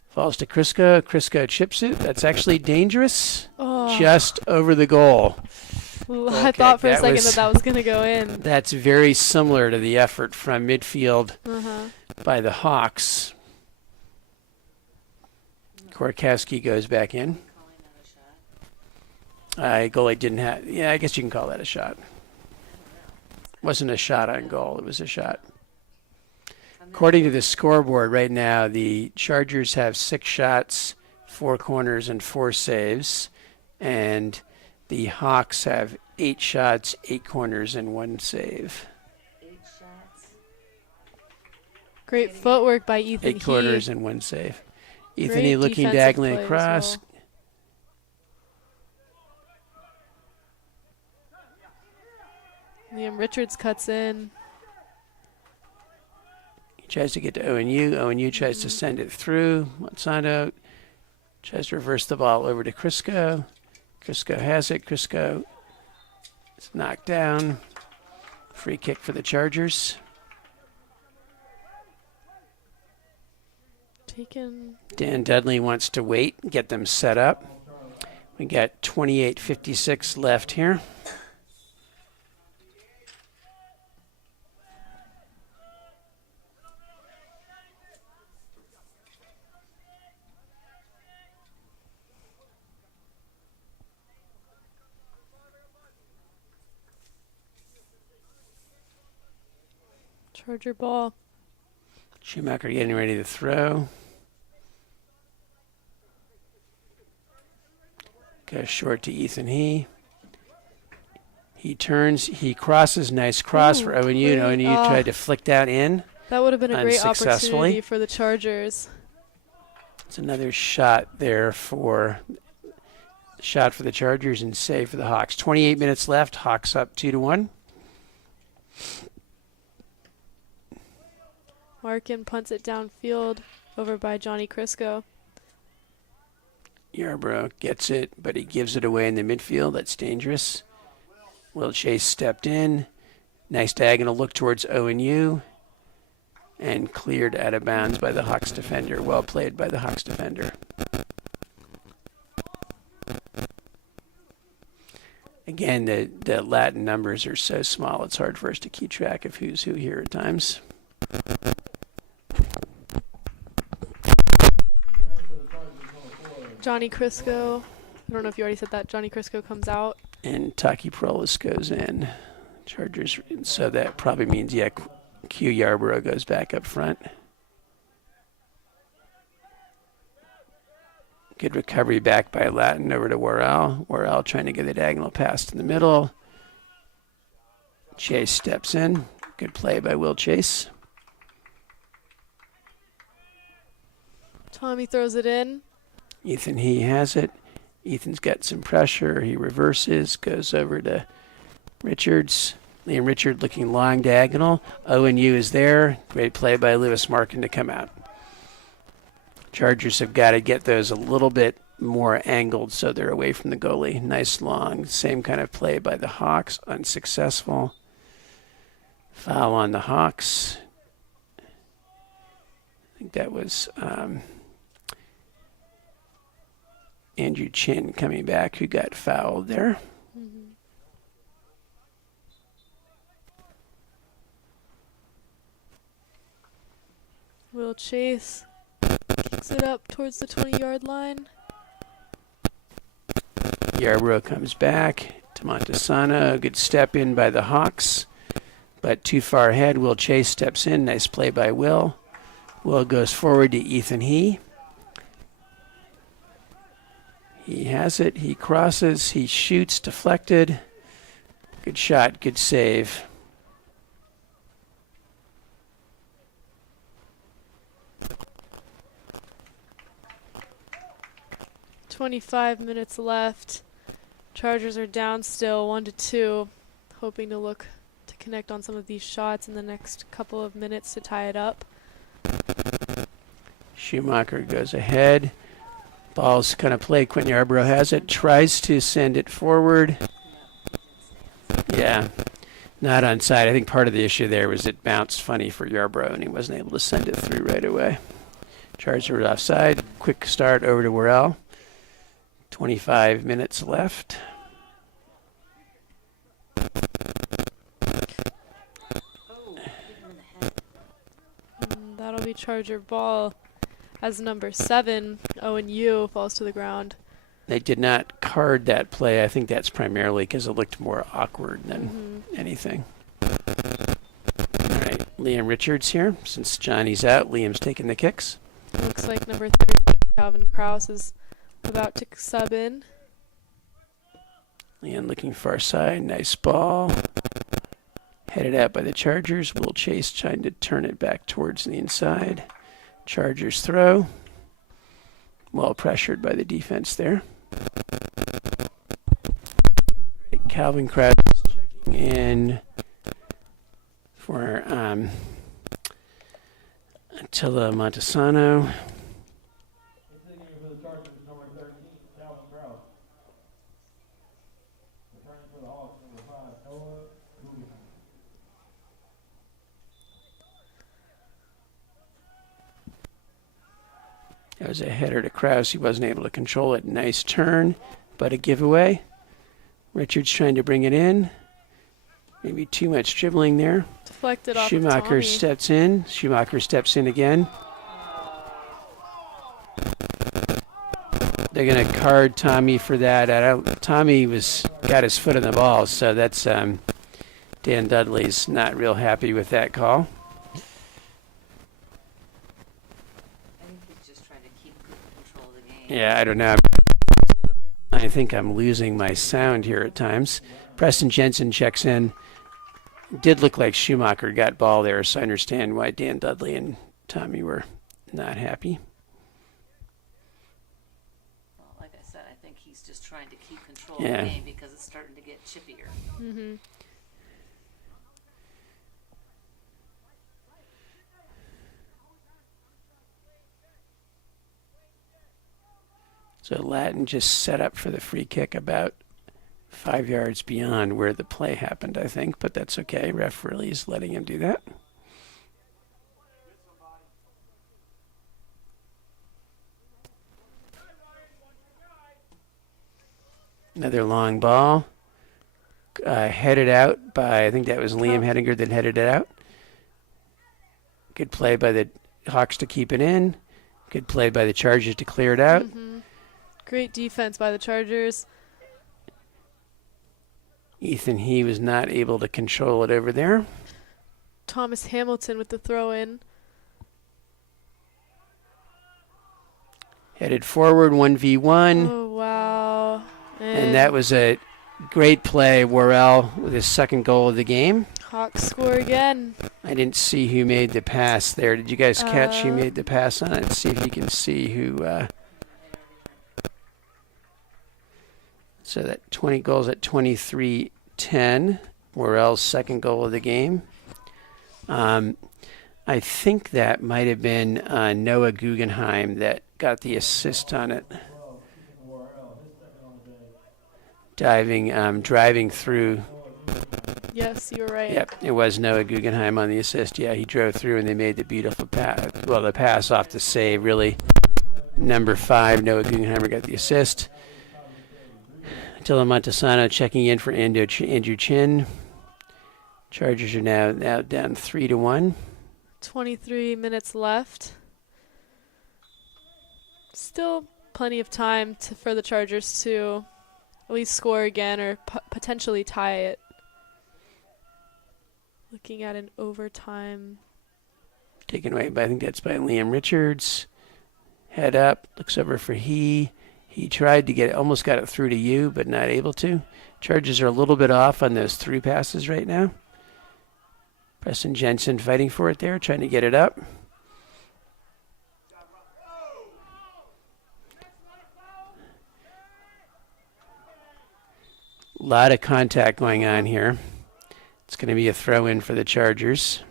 Falls to Crisco. Crisco chips it. That's actually dangerous. Just over the goal. I thought for a second that was going to go in. That's very similar to the effort from midfield by the Hawks. Korkowski goes back in. Goalie didn't have... Yeah, I guess you can call that a shot. Wasn't a shot on goal. It was a shot. According to the scoreboard right now, the Chargers have 6 shots, 4 corners, and 4 saves. And the Hawks have 8 shots, 8 corners, and 1 save. 8 shots. Great footwork by Ethan 8 corners and 1 save. Ethan Great He looking defensive diagonally play as across. well. Liam Richards cuts in. He tries to get to ONU. ONU tries to send it through. Monsanto tries to reverse the ball over to Crisco. Crisco has it. Crisco is knocked down. Free kick for the Chargers. Taken. Dan Dudley wants to wait and get them set up. We got 28:56 left here. Charger ball. Schumacher getting ready to throw. Goes short to Ethan He. He turns, he crosses, nice cross for ONU. And ONU tried to flick that in. That would have been a great Unsuccessfully. opportunity for the Chargers. It's another shot there for the Chargers and save for the Hawks. 28 minutes left. Hawks up 2-1. Markin punts it downfield over by Johnny Crisco. Yarbrough gets it, but he gives it away in the midfield. That's dangerous. Will Chase stepped in. Nice diagonal look towards ONU. And cleared out of bounds by the Hawks defender. Well played by the Hawks defender. Again, the Latin numbers are so small, it's hard for us to keep track of who's who here at times. Johnny Crisco. I don't know if you already said that. Johnny Crisco comes out. And Taki Prolis goes in. Chargers, so that probably means, yeah, Q Yarborough goes back up front. Good recovery back by Latin over to Worrell. Worrell trying to get the diagonal pass in the middle. Chase steps in. Good play by Will Chase. Tommy throws it in. Ethan He has it. Ethan's got some pressure. He reverses, goes over to Richards. Liam Richard looking long diagonal. ONU is there. Great play by Lewis Markin to come out. Chargers have got to get those a little bit more angled so they're away from the goalie. Nice long. Same kind of play by the Hawks. Unsuccessful. Foul on the Hawks. I think that was Andrew Chin coming back who got fouled there. Will Chase kicks it up towards the 20-yard line. Yarborough comes back to Montesano. Good step in by the Hawks, but too far ahead. Will Chase steps in. Nice play by Will. Will goes forward to Ethan He. He has it. He crosses. He shoots. Deflected. Good shot. Good save. .25 minutes left. Chargers are down still 1-2. Hoping to look to connect on some of these shots in the next couple of minutes to tie it up. Schumacher goes ahead. Ball's kind of play. Quentin Yarborough has it. Tries to send it forward. Yeah, not onside. I think part of the issue there was it bounced funny for Yarborough and he wasn't able to send it through right away. Chargers offside. Quick start over to Worrell. 25 minutes left. And that'll be Charger ball as number 7. ONU falls to the ground. They did not card that play. I think that's primarily because it looked more awkward than anything. All right, Liam Richards here. Since Johnny's out, Liam's taking the kicks. Looks like number 30, Calvin Krause, is about to sub in. Liam looking far side. Nice ball. Headed out by the Chargers. Will Chase trying to turn it back towards the inside. Chargers throw. Well pressured by the defense there. Calvin Krause checking in for Attila Montesano. Hitting in for the Chargers, number 13, Calvin Kraus. Returning for the Hawks, number 5, Noah Guggenheim. That was a header to Kraus. He wasn't able to control it. Nice turn, but a giveaway. Richards trying to bring it in. Maybe too much dribbling there. Deflected off of Schumacher Tommy. steps in. Schumacher steps in again. They're going to card Tommy for that. Tommy got his foot on the ball, so that's Dan Dudley's not real happy with that call. I think he's just trying to keep control of the game. Yeah, I don't know. I think I'm losing my sound here at times. Preston Jensen checks in. Did look like Schumacher got ball there, so I understand why Dan Dudley and Tommy were not happy. Well, like I said, I think he's just trying to keep control Yeah. of the game because it's starting to get chippier. Mm-hmm. So Latin just set up for the free kick about 5 yards beyond where the play happened, I think, but that's okay. Ref really is letting him do that. Another long ball. Headed out by, I think that was Liam Hedinger that headed it out. Good play by the Hawks to keep it in. Good play by the Chargers to clear it out. Mm-hmm. Great defense by the Chargers. Ethan He was not able to control it over there. Thomas Hamilton with the throw-in. Headed forward, 1v1. Oh, wow. And that was a great play. Worrell with his second goal of the game. Hawks score again. I didn't see who made the pass there. Did you guys catch who made the pass on it? Let's see if you can see who. So that 20 goals at 23-10. Worrell's second goal of the game. I think that might have been Noah Guggenheim that got the assist on it. Driving through. Yes, you were right. Yep, it was Noah Guggenheim on the assist. Yeah, he drove through and they made the beautiful pass. Well, the pass off the save, really. Number 5, Noah Guggenheimer got the assist. Attila Montesano checking in for Andrew Chin. Chargers are now down 3-1. 23 minutes left. Still plenty of time for the Chargers to at least score again or potentially tie it. Looking at an overtime. Taken away by, I think that's by Liam Richards. Head up, looks over for He. He tried to get it, almost got it through to you, but not able to. Chargers are a little bit off on those through passes right now. Preston Jensen fighting for it there, trying to get it up. A lot of contact going on here. It's going to be a throw-in for the Chargers.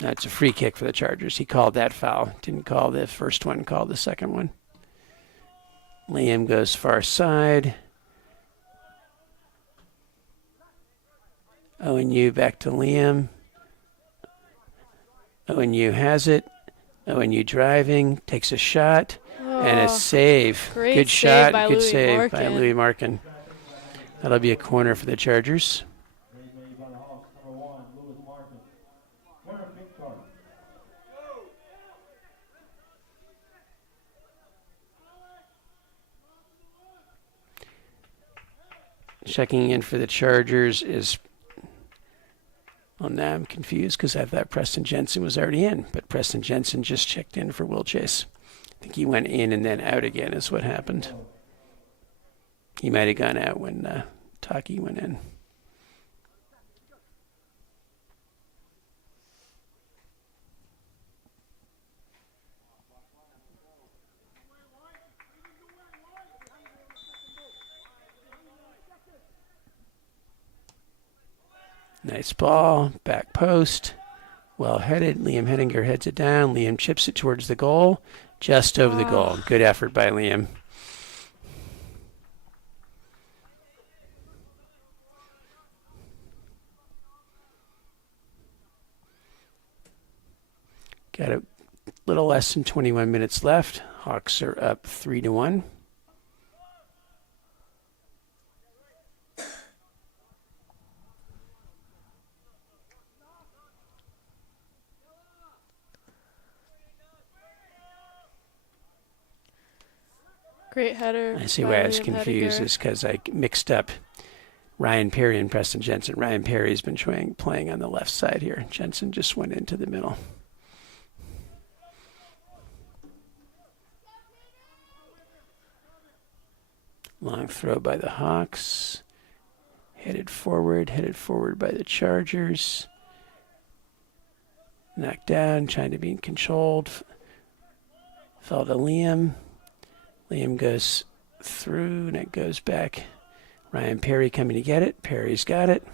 That's a free kick for the Chargers. He called that foul. Didn't call the first one, called the second one. Liam goes far side. ONU back to Liam. ONU has it. ONU driving, takes a shot, and a save. Great Good save shot, by good Louis save by Markin. Louis Markin. That'll be a corner for the Chargers. Raised made by the Hawks, number 1, Louis Martin. Corner pink card. Checking in for the Chargers is, well, now I'm confused because I thought Preston Jensen was already in, but Preston Jensen just checked in for Will Chase. I think he went in and then out again is what happened. He might have gone out when Taki went in. Nice ball, back post. Well headed. Liam Henninger heads it down. Liam chips it towards the goal. Just over the goal. Good effort by Liam. Got a little less than 21 minutes left. Hawks are up 3-1. Great header. I see by why I was Liam confused Hediger. is because I mixed up Ryan Perry and Preston Jensen. Ryan Perry's been playing on the left side here. Jensen just went into the middle. Long throw by the Hawks. Headed forward by the Chargers. Knocked down, trying to be controlled. Fell to Liam. Liam goes through and it goes back. Ryan Perry coming to get it. Perry's got it.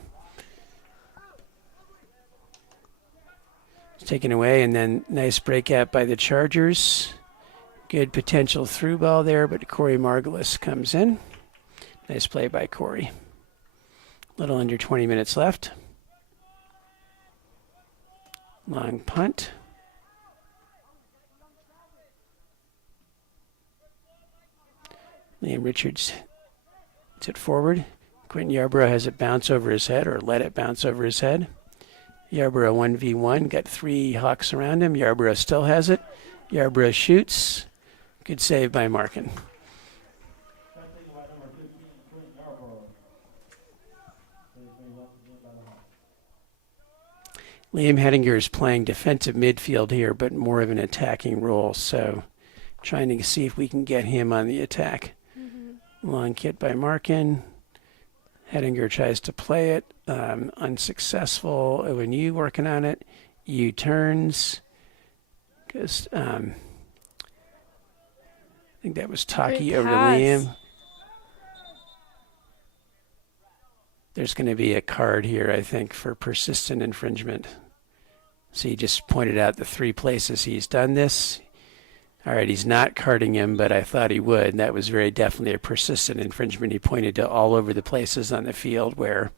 It's taken away, and then nice breakout by the Chargers. Good potential through ball there, but Corey Margulis comes in. Nice play by Corey. Little under 20 minutes left. Long punt. Liam Richards hits it forward. Quentin Yarborough has it bounce over his head, or let it bounce over his head. Yarborough 1v1, got 3 Hawks around him. Yarborough still has it. Yarborough shoots. Good save by Markin. Liam Hedinger is playing defensive midfield here, but more of an attacking role, so trying to see if we can get him on the attack. Long kick by Markin. Hedinger tries to play it. Unsuccessful. ONU working on it. U turns. Because I think that was Taki over to Liam. There's going to be a card here, I think, for persistent infringement. So he just pointed out the 3 places he's done this. All right, he's not carding him, but I thought he would. And that was very definitely a persistent infringement. He pointed to all over the places on the field where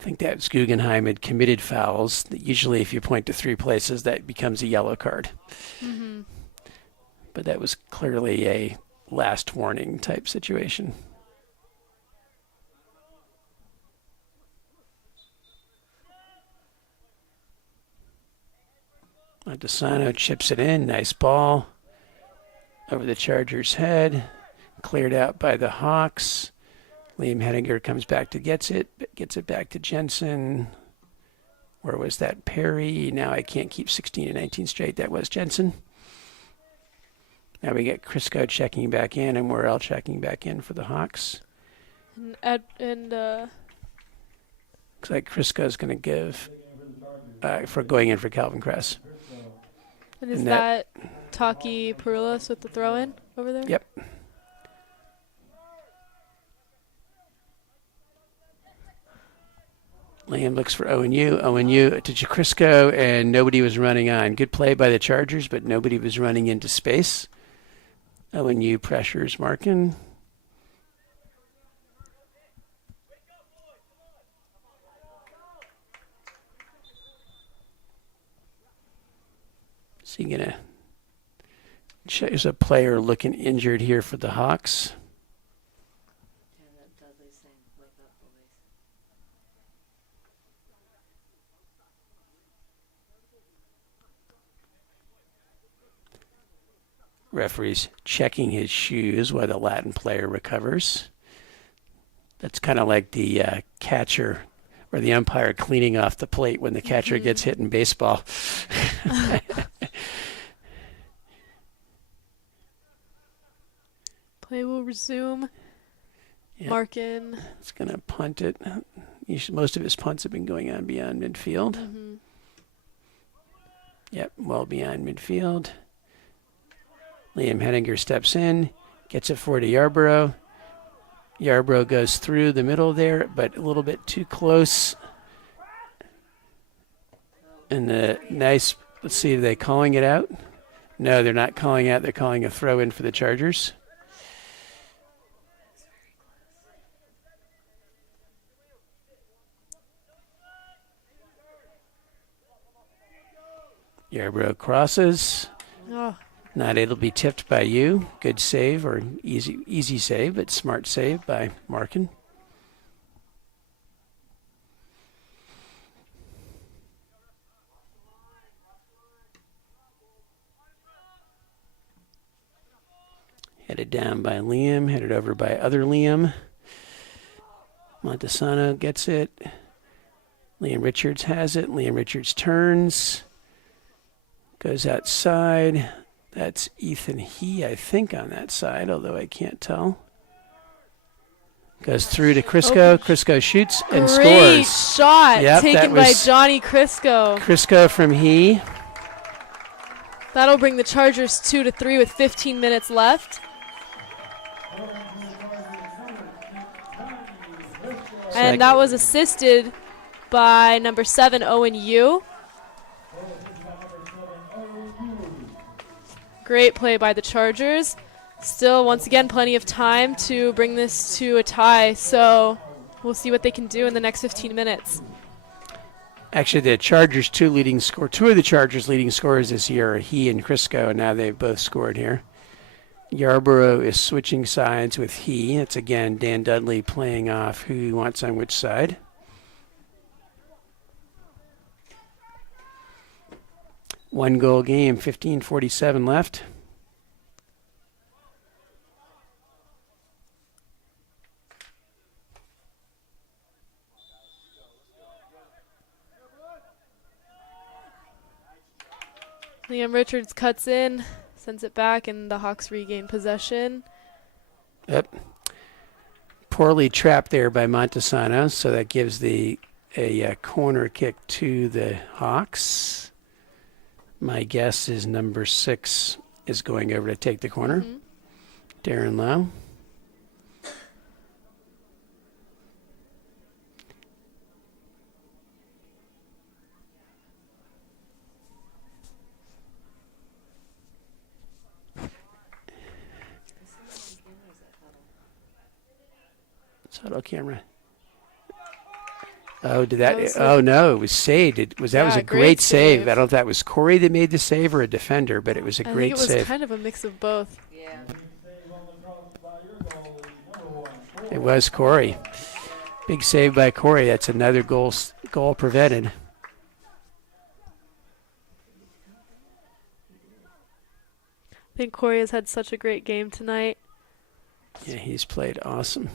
I think that Guggenheim had committed fouls. Usually if you point to 3 places, that becomes a yellow card. But that was clearly a last warning type situation. Montesano chips it in. Nice ball. Over the Chargers' head. Cleared out by the Hawks. Liam Hedinger comes back to gets it back to Jensen. Where was that? Perry. Now I can't keep 16 and 19 straight. That was Jensen. Now we get Crisco checking back in and Morrell checking back in for the Hawks. And Looks like Crisco's going to give for going in for Calvin Kress. And is that Taki Perulis with the throw-in over there? Yep. Liam looks for ONU. ONU to Crisco, and nobody was running on. Good play by the Chargers, but nobody was running into space. ONU pressures Markin. Is he gonna? There's a player looking injured here for the Hawks. Yeah, that Dudley's saying, wake up, boys. Referee's checking his shoes while the Latin player recovers. That's kind of like the catcher or the umpire cleaning off the plate when the catcher gets hit in baseball. Play will resume. Yep. Markin. It's going to punt it. Most of his punts have been going on beyond midfield. Yep, well beyond midfield. Liam Hedinger steps in, gets it forward to Yarborough. Yarborough goes through the middle there, but a little bit too close. And the nice, let's see, are they calling it out? No, they're not calling out. They're calling a throw in for the Chargers. Yarbrough crosses. Oh, Not able to be tipped by you. Good save, or easy save, but smart save by Markin. Headed down by Liam, headed over by other Liam. Montesano gets it. Liam Richards has it. Liam Richards turns. Goes outside. That's Ethan He, I think, on that side, although I can't tell. Goes through to Crisco. Crisco shoots and great scores. shot Yep, that taken by was Johnny Crisco. Crisco from He. That'll bring the Chargers 2-3 with 15 minutes left. And that was assisted by number 7, Owen Yu. Great play by the Chargers. Still, once again, plenty of time to bring this to a tie, so we'll see what they can do in the next 15 minutes. Actually, the Chargers' two of the Chargers' leading scorers this year are He and Crisco, and now they've both scored here. Yarborough is switching sides with He. It's again Dan Dudley playing off who he wants on which side. One goal game, 15:47 left. Liam Richards cuts in, sends it back, and the Hawks regain possession. Yep. Poorly trapped there by Montesano, so that gives a corner kick to the Hawks. My guess is number 6 is going over to take the corner. Mm-hmm. Darren Lowe. Huddle camera. Oh, did that? Oh no, it was saved. That was a great save. I don't know if that was Corey that made the save or a defender, but it was a great save. I think it was kind of a mix of both. Yeah. It was Corey. Big save by Corey. That's another goal prevented. I think Corey has had such a great game tonight. Yeah, he's played awesome.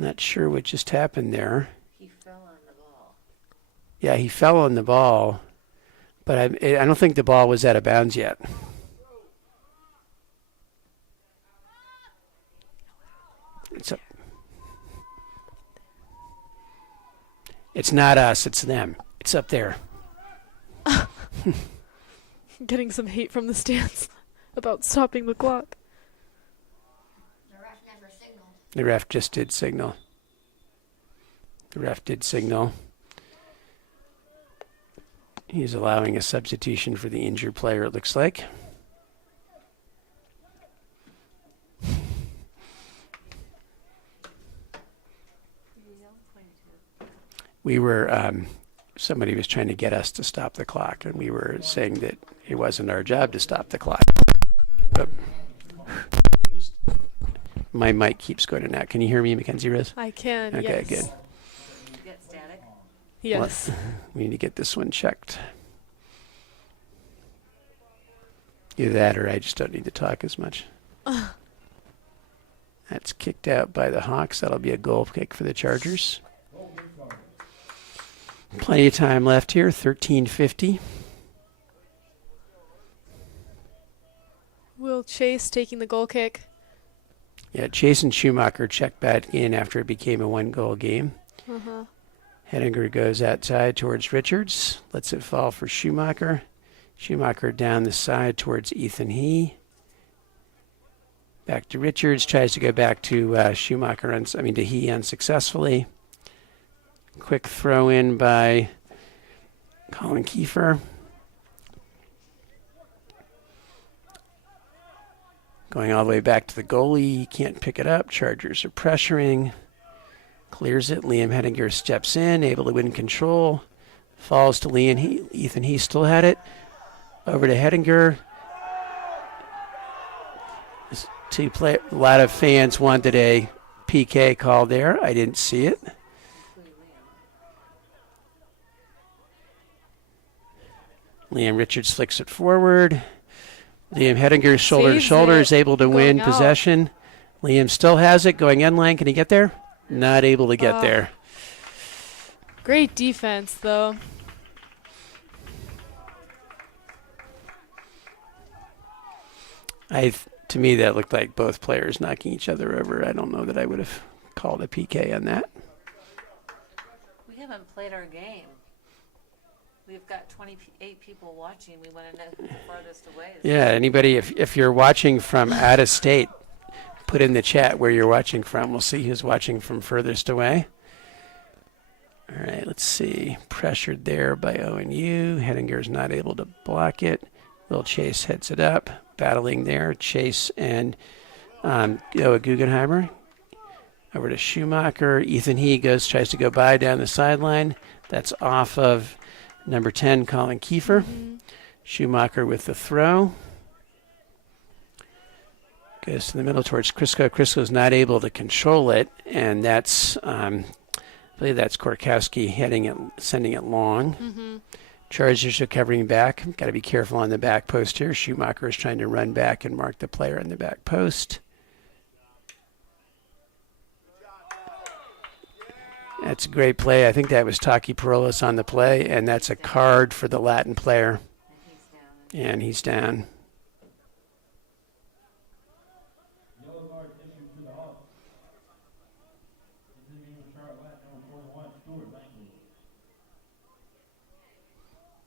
Not sure what just happened there. He fell on the ball. Yeah, he fell on the ball, but I don't think the ball was out of bounds yet. It's up. It's not us, it's them. It's up there. Getting some hate from the stands about stopping the clock. The ref never signaled. The ref just did signal. The ref did signal. He's allowing a substitution for the injured player, it looks like. We were, somebody was trying to get us to stop the clock, and we were saying that it wasn't our job to stop the clock. But my mic keeps going in and out. Can you hear me, Mackenzie Rose? I can, Okay, yes. good. You get static? Yes. We need to get this one checked. Either that or I just don't need to talk as much. That's kicked out by the Hawks. That'll be a goal kick for the Chargers. Plenty of time left here, 13:50. Will Chase taking the goal kick. Yeah, Chase and Schumacher checked back in after it became a one-goal game. Uh-huh. Henninger goes outside towards Richards, lets it fall for Schumacher. Schumacher down the side towards Ethan He. Back to Richards, tries to go back to Schumacher, to he unsuccessfully. Quick throw in by Colin Kiefer. Going all the way back to the goalie, he can't pick it up. Chargers are pressuring. Clears it. Liam Hedinger steps in, able to win control. Falls to Ethan He still had it. Over to Hedinger. A lot of fans wanted a PK call there. I didn't see it. Liam Richards flicks it forward. Liam Hedinger shoulder to shoulder is able to win possession. Liam still has it going end line. Can he get there? Not able to get there. Great defense, though. To me, that looked like both players knocking each other over. I don't know that I would have called a PK on that. We haven't played our game. We've got 28 people watching. We want to know who the farthest away is. Yeah, anybody, if you're watching from out of state, put in the chat where you're watching from. We'll see who's watching from furthest away. All right, let's see. Pressured there by ONU. Hedinger's not able to block it. Will Chase heads it up. Battling there. Chase and Guggenheimer. Over to Schumacher. Ethan He tries to go by down the sideline. That's off of number 10, Colin Kiefer. Schumacher with the throw. Goes to the middle towards Crisco. Crisco's not able to control it, and that's, I believe that's Korkowski sending it long. Chargers are covering back. Got to be careful on the back post here. Schumacher is trying to run back and mark the player on the back post. That's a great play. I think that was Taki Parolas on the play, and that's a card for the Latin player. And he's down. Yellow card issued to the Hawks. Receiving the Charlotte Latin number 41, Stuart Langley.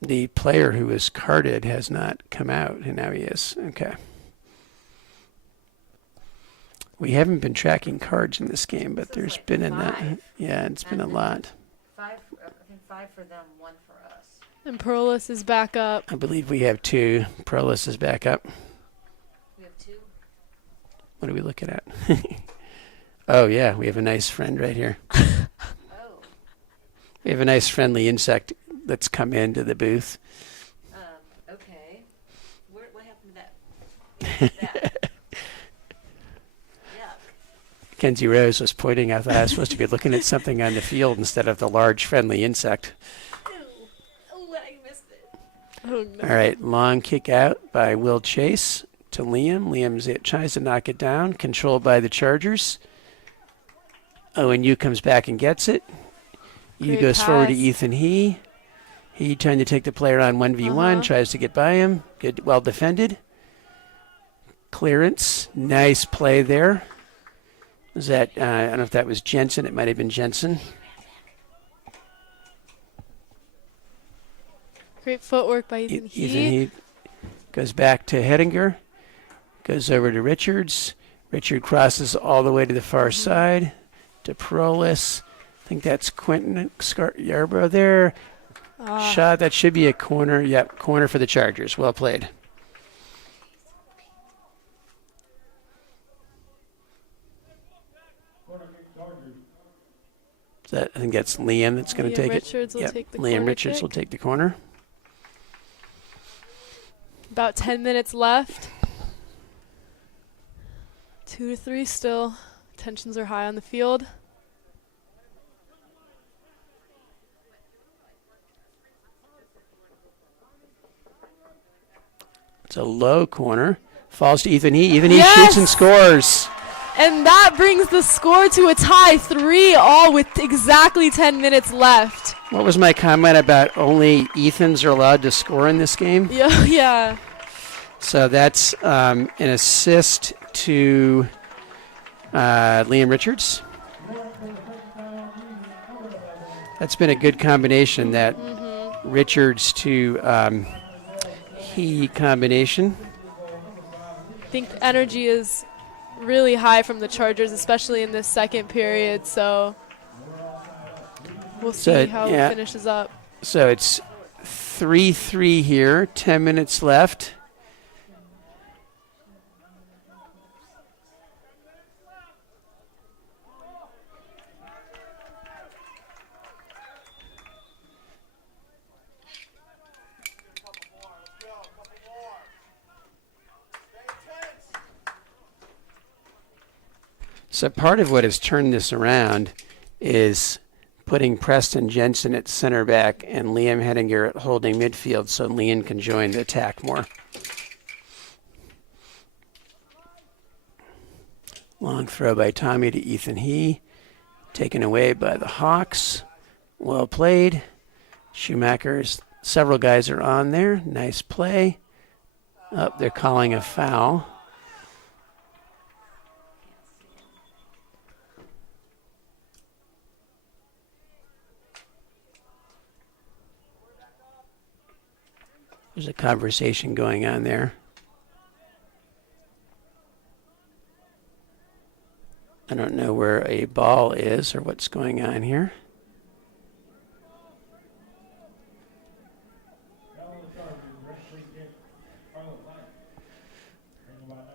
The player who was carded has not come out, and now he is. Okay. We haven't been tracking cards in this game, but there's been it's been a lot. I think 5 for them, 1 for us. And Perlis is back up. I believe we have 2. Perlis is back up. We have 2. What are we looking at? Oh, yeah, we have a nice friend right here. Oh. We have a nice friendly insect that's come into the booth. Okay. What happened to that? Kenzie Rose was pointing out that I was supposed to be looking at something on the field instead of the large friendly insect. Oh, I missed it. Oh, no. All right, long kick out by Will Chase to Liam. Liam tries to knock it down, controlled by the Chargers. ONU comes back and gets it. U Great goes pass. forward to Ethan He. He trying to take the player on 1v1, tries to get by him. Good, well defended. Clearance, nice play there. Was that, I don't know if that was Jensen. It might have been Jensen. Great footwork by Ethan He. Ethan He goes back to Hedinger. Goes over to Richards. Richard crosses all the way to the far side to Parolis. I think that's Quentin Yarbrough there. Shot. That should be a corner. Yep, corner for the Chargers. Well played. I think that's Liam that's going to take Richards it. will take the Liam corner Richards kick. will take the corner. About 10 minutes left. 2-3 still. Tensions are high on the field. It's a low corner. Falls to Ethan He. Ethan He Yes! shoots and scores. And that brings the score to a tie, 3-all with exactly 10 minutes left. What was my comment about only Ethans are allowed to score in this game? Yeah. So that's an assist to Liam Richards. That's been a good combination, that Richards to He combination. I think energy is really high from the Chargers, especially in this second period. So we'll see how it finishes up. So it's 3-3 here, 10 minutes left. So part of what has turned this around is putting Preston Jensen at center back and Liam Hedinger at holding midfield so Liam can join the attack more. Long throw by Tommy to Ethan He. Taken away by the Hawks. Well played. Schumacher's, several guys are on there. Nice play. Oh, they're calling a foul. There's a conversation going on there. I don't know where a ball is or what's going on here.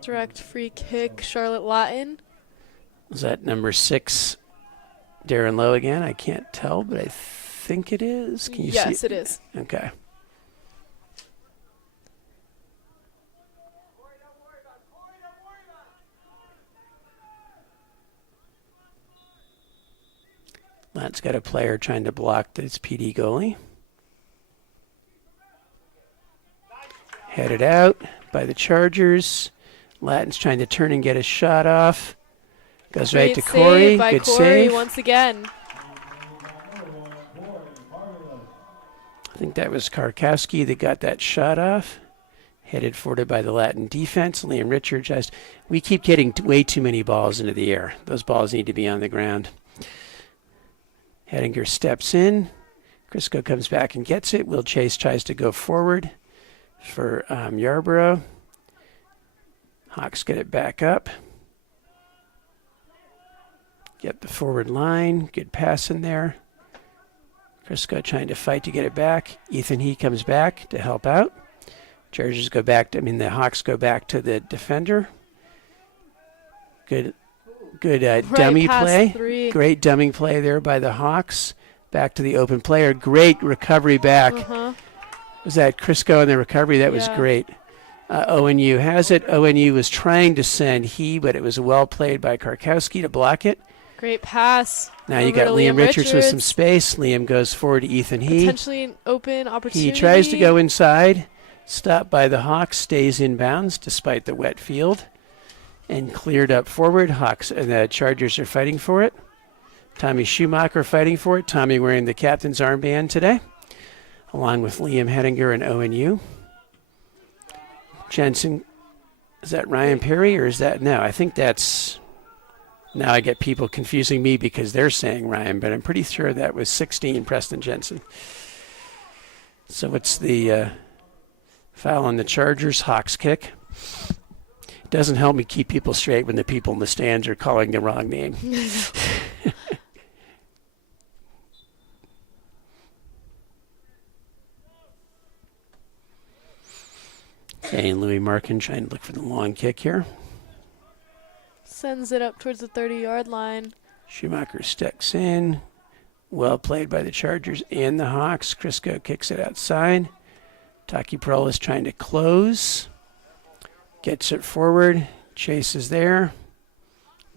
Direct free kick, Charlotte Lawton. Is that number 6, Darren Lowe again? I can't tell, but I think it is. Can you see? Yes, it is. Okay. That's got a player trying to block this PD goalie. Headed out by the Chargers. Latton's trying to turn and get a shot off. Goes right to Corey. By Good Corey save. Once again. I think that was Karkowski that got that shot off. Headed forward by the Latin defense. Liam Richards. We keep getting way too many balls into the air. Those balls need to be on the ground. Hedinger steps in. Crisco comes back and gets it. Will Chase tries to go forward for Yarborough. Hawks get it back up. Get the forward line. Good pass in there. Crisco trying to fight to get it back. Ethan He comes back to help out. Chargers go back. The Hawks go back to the defender. Good dummy play. 3. Great dumbing play there by the Hawks. Back to the open player. Great recovery back. Was that Crisco in the recovery? That was great. ONU has it. ONU was trying to send He, but it was well played by Karkowski to block it. Great pass. Now you got Liam Richards with some space. Liam goes forward to Ethan He. Potentially an open opportunity. He tries to go inside. Stopped by the Hawks. Stays in bounds despite the wet field. And cleared up forward. Hawks and the Chargers are fighting for it. Tommy Schumacher fighting for it. Tommy wearing the captain's armband today, along with Liam Hedinger and ONU. Jensen, is that Ryan Perry or is that, no, I think that's, now I get people confusing me because they're saying Ryan, but I'm pretty sure that was 16, Preston Jensen. So it's the foul on the Chargers, Hawks kick. Doesn't help me keep people straight when the people in the stands are calling the wrong name. Okay, and Louis Markin trying to look for the long kick here. Sends it up towards the 30-yard line. Schumacher sticks in. Well played by the Chargers and the Hawks. Crisco kicks it outside. Taki Pearl is trying to close. Gets it forward. Chase is there.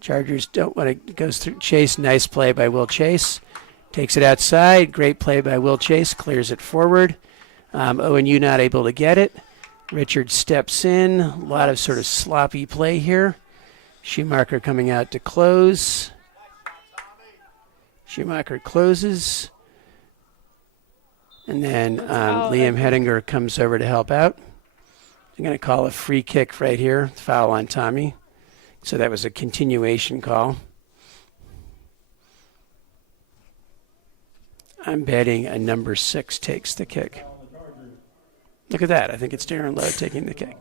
Chargers don't want to, goes through Chase. Nice play by Will Chase. Takes it outside. Great play by Will Chase. Clears it forward. ONU not able to get it. Richard steps in. A lot of sort of sloppy play here. Schumacher coming out to close. Schumacher closes. And then Liam Hedinger comes over to help out. I'm going to call a free kick right here. Foul on Tommy. So that was a continuation call. I'm betting a number 6 takes the kick. Look at that. I think it's Darren Lowe taking the kick.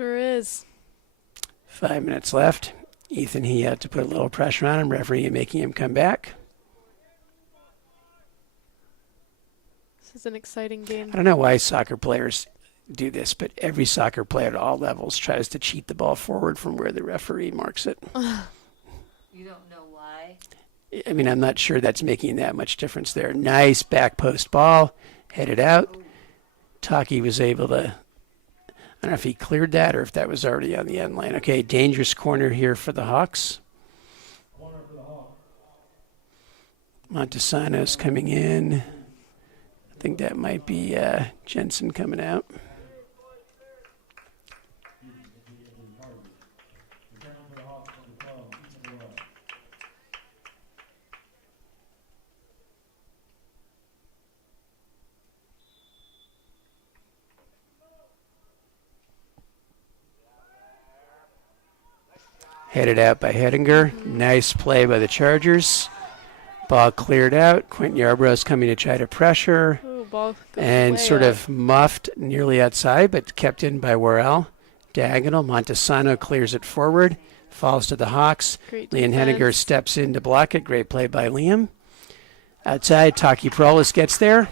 Sure is. 5 minutes left. Ethan, he had to put a little pressure on him, referee making him come back. This is an exciting game. I don't know why soccer players do this, but every soccer player at all levels tries to cheat the ball forward from where the referee marks it. You don't know why? I mean, I'm not sure that's making that much difference there. Nice back post ball, headed out. Taki was able to, I don't know if he cleared that or if that was already on the end line. Okay, dangerous corner here for the Hawks. Corner for the Hawks. Montesano's coming in. I think that might be Jensen coming out. Return for the Hawks on the 12, Ethan Rowe. Headed out by Hedinger. Nice play by the Chargers. Ball cleared out. Quentin Yarbrough's coming to try to pressure. Ooh, ball goes And way sort up. of muffed nearly outside, but kept in by Worrell. Diagonal. Montesano clears it forward. Falls to the Hawks. Great Liam defense. Henniger steps in to block it. Great play by Liam. Outside, Taki Prolis gets there.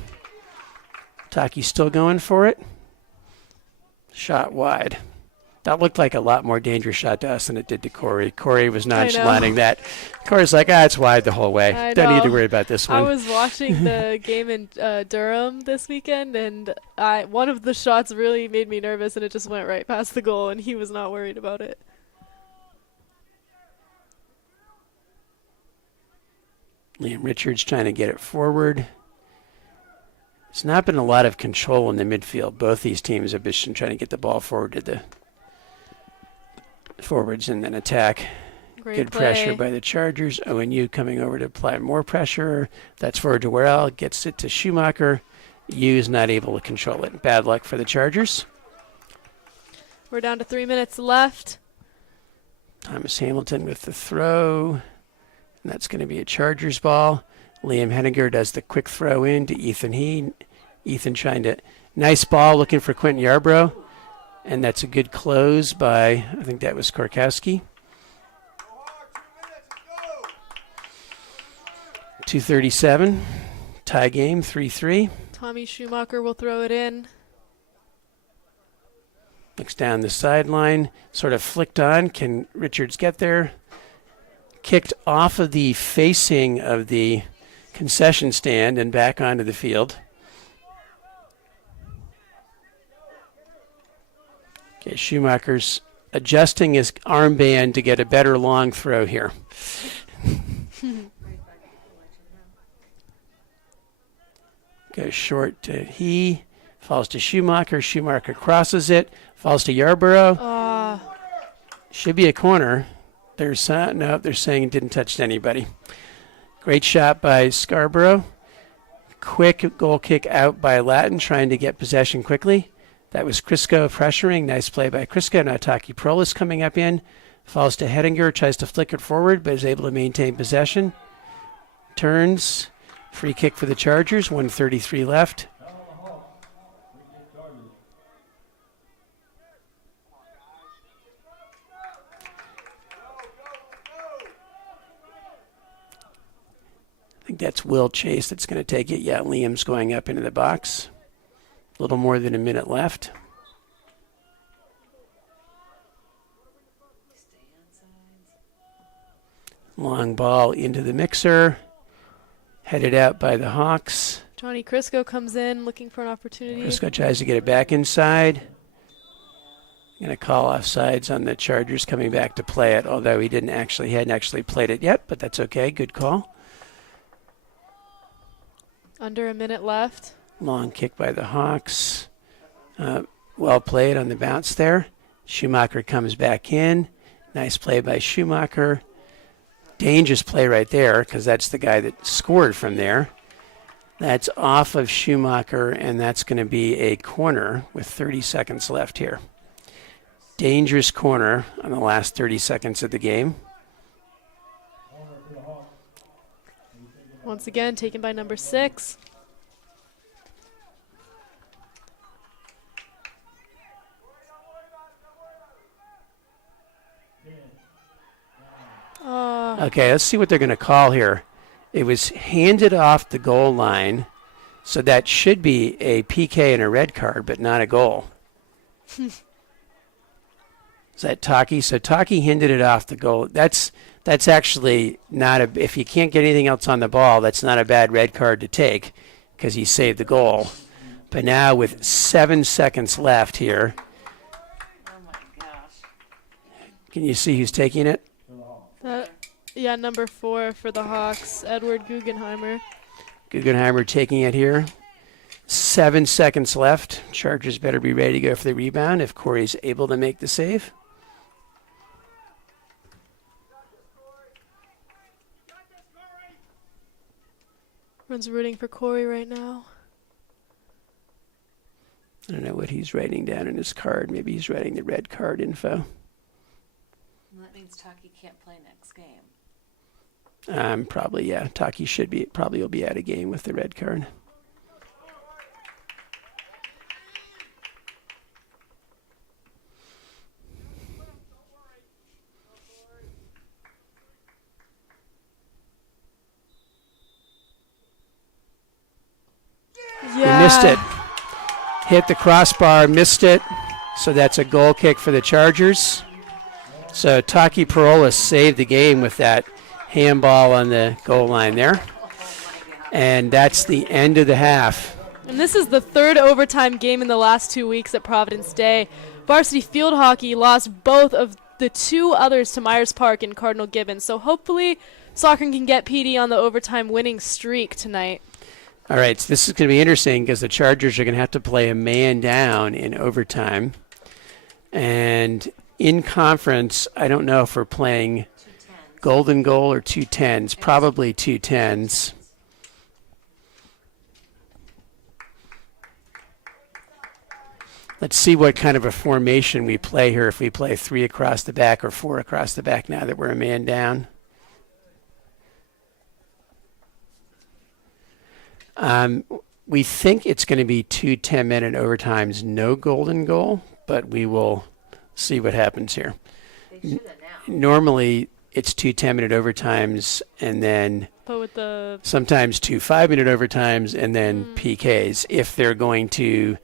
Taki still going for it. Shot wide. That looked like a lot more dangerous shot to us than it did to Corey. Corey was nonchalanting that. Corey's like, it's wide the whole way. I Don't need to know. worry about this I one. was watching the game in Durham this weekend, and one of the shots really made me nervous, and it just went right past the goal, and he was not worried about it. Liam Richards trying to get it forward. There's not been a lot of control in the midfield. Both these teams have been trying to get the ball forward to the forwards and then attack. Great Good play. pressure by the Chargers. ONU coming over to apply more pressure. That's forward to Worrell. Gets it to Schumacher. U's not able to control it. Bad luck for the Chargers. We're down to 3 minutes left. Thomas Hamilton with the throw. And that's going to be a Chargers ball. Liam Henniger does the quick throw in to Ethan He. Ethan trying to... Nice ball looking for Quentin Yarbrough. And that's a good close by, I think that was Korkowski. 2:37. Tie game, 3-3. Tommy Schumacher will throw it in. Looks down the sideline. Sort of flicked on. Can Richards get there? Kicked off of the facing of the concession stand and back onto the field. Okay, Schumacher's adjusting his armband to get a better long throw here. Goes short to He. Falls to Schumacher. Schumacher crosses it. Falls to Yarborough. Should be a corner. They're saying it didn't touch anybody. Great shot by Scarborough. Quick goal kick out by Latin, trying to get possession quickly. That was Crisco pressuring. Nice play by Crisco. Now Taki Prolis coming up in. Falls to Hedinger. Tries to flick it forward, but is able to maintain possession. Turns. Free kick for the Chargers. 1:33 left. I think that's Will Chase that's going to take it. Yeah, Liam's going up into the box. A little more than a minute left. Long ball into the mixer. Headed out by the Hawks. Johnny Crisco comes in looking for an opportunity. Crisco tries to get it back inside. Going to call offsides on the Chargers coming back to play it, although he hadn't actually played it yet, but that's okay. Good call. Under a minute left. Long kick by the Hawks. Well played on the bounce there. Schumacher comes back in. Nice play by Schumacher. Dangerous play right there because that's the guy that scored from there. That's off of Schumacher, and that's going to be a corner with 30 seconds left here. Dangerous corner on the last 30 seconds of the game. Once again, taken by number 6. Okay, let's see what they're going to call here. It was handed off the goal line, so that should be a PK and a red card, but not a goal. Is that Taki? So Taki handed it off the goal. That's actually not a. If you can't get anything else on the ball, that's not a bad red card to take because he saved the goal. But now with 7 seconds left here, Oh my gosh. can you see who's taking it? Yeah, number 4 for the Hawks, Edward Guggenheimer. Guggenheimer taking it here. 7 seconds left. Chargers better be ready to go for the rebound if Corey's able to make the save. Everyone's rooting for Corey right now. I don't know what he's writing down in his card. Maybe he's writing the red card info. Well, that means Taki can't play next game. Probably, yeah. Taki probably will be out of game with the red card. Yeah. He missed it. Hit the crossbar, missed it. So that's a goal kick for the Chargers. So Taki Parola saved the game with that handball on the goal line there. And that's the end of the half. And this is the third overtime game in the last 2 weeks at Providence Day. Varsity field hockey lost both of the 2 others to Myers Park and Cardinal Gibbons. So hopefully soccer can get PD on the overtime winning streak tonight. All right, so this is going to be interesting because the Chargers are going to have to play a man down in overtime. And in conference, I don't know if we're playing 2-10. golden goal or 2-10s, probably 2-10s. Let's see what kind of a formation we play here, if we play 3 across the back or 4 across the back now that we're a man down. We think it's going to be 2 10-minute overtimes, no golden goal, but we will see what happens here. They should have now. Normally, it's 2 10-minute overtimes and then But with the sometimes 2 5-minute overtimes and then PKs if they're going to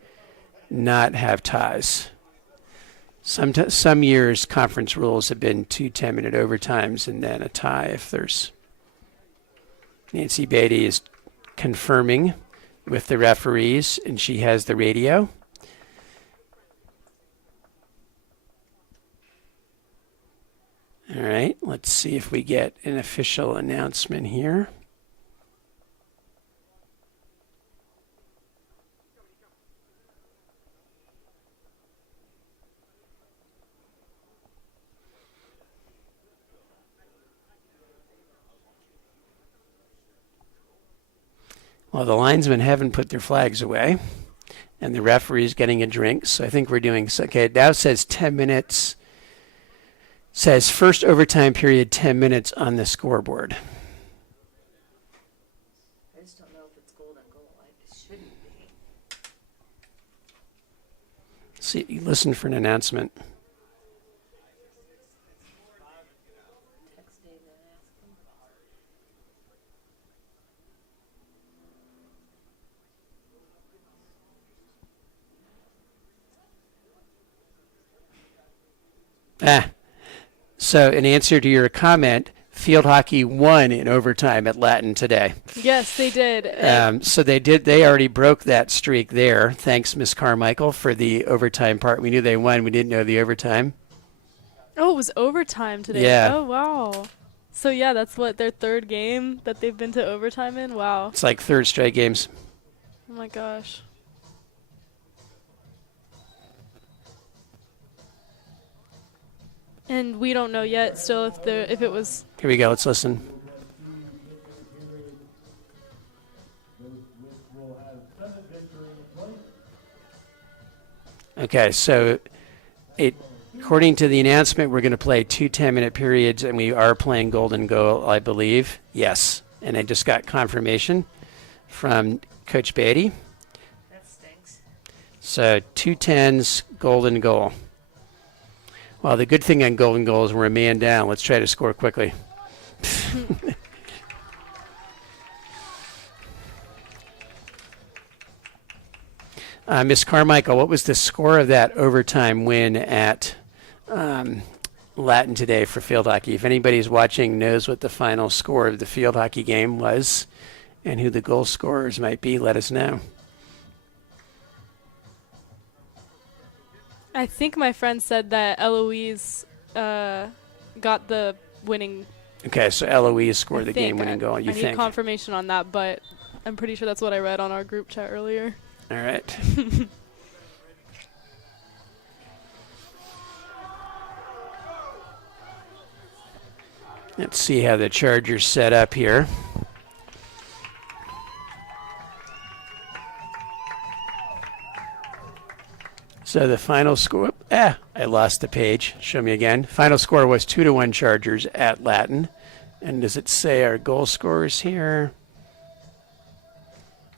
not have ties. Some years conference rules have been 2 10-minute overtimes and then a tie if there's. Nancy Beatty is confirming with the referees, and she has the radio. All right, let's see if we get an official announcement here. Well, the linesmen haven't put their flags away, and the referee's getting a drink, so I think we're doing okay. Now it says 10 minutes. Says first overtime period 10 minutes on the scoreboard. I just don't know if it's golden goal. It shouldn't be. See, listen for an announcement. Text David and ask him. So in answer to your comment, field hockey won in overtime at Latin today. yes, they did. So they already broke that streak there. Thanks, Miss Carmichael, for the overtime part. We knew they won. We didn't know the overtime. Oh, it was overtime today. Yeah. Oh, wow. So, yeah, that's what, their third game that they've been to overtime in? Wow. It's like third straight games. Oh, my gosh. And we don't know yet still if it was. Here we go. Let's listen. Okay, so according to the announcement, we're going to play 2 10-minute periods, and we are playing golden goal, I believe. Yes, and I just got confirmation from Coach Beatty. That stinks. So 2 10s, golden goal. Well, the good thing on golden goal is we're a man down. Let's try to score quickly. Miss Carmichael, what was the score of that overtime win at Latin today for field hockey? If anybody's watching knows what the final score of the field hockey game was and who the goal scorers might be, let us know. I think my friend said that Eloise got the winning. Okay, so Eloise scored I the think. game-winning goal, you I need think? confirmation on that, but I'm pretty sure that's what I read on our group chat earlier. All right. Let's see how the Chargers set up here. So the final score, I lost the page. Show me again. Final score was 2-1 Chargers at Latin. And does it say our goal scorers here?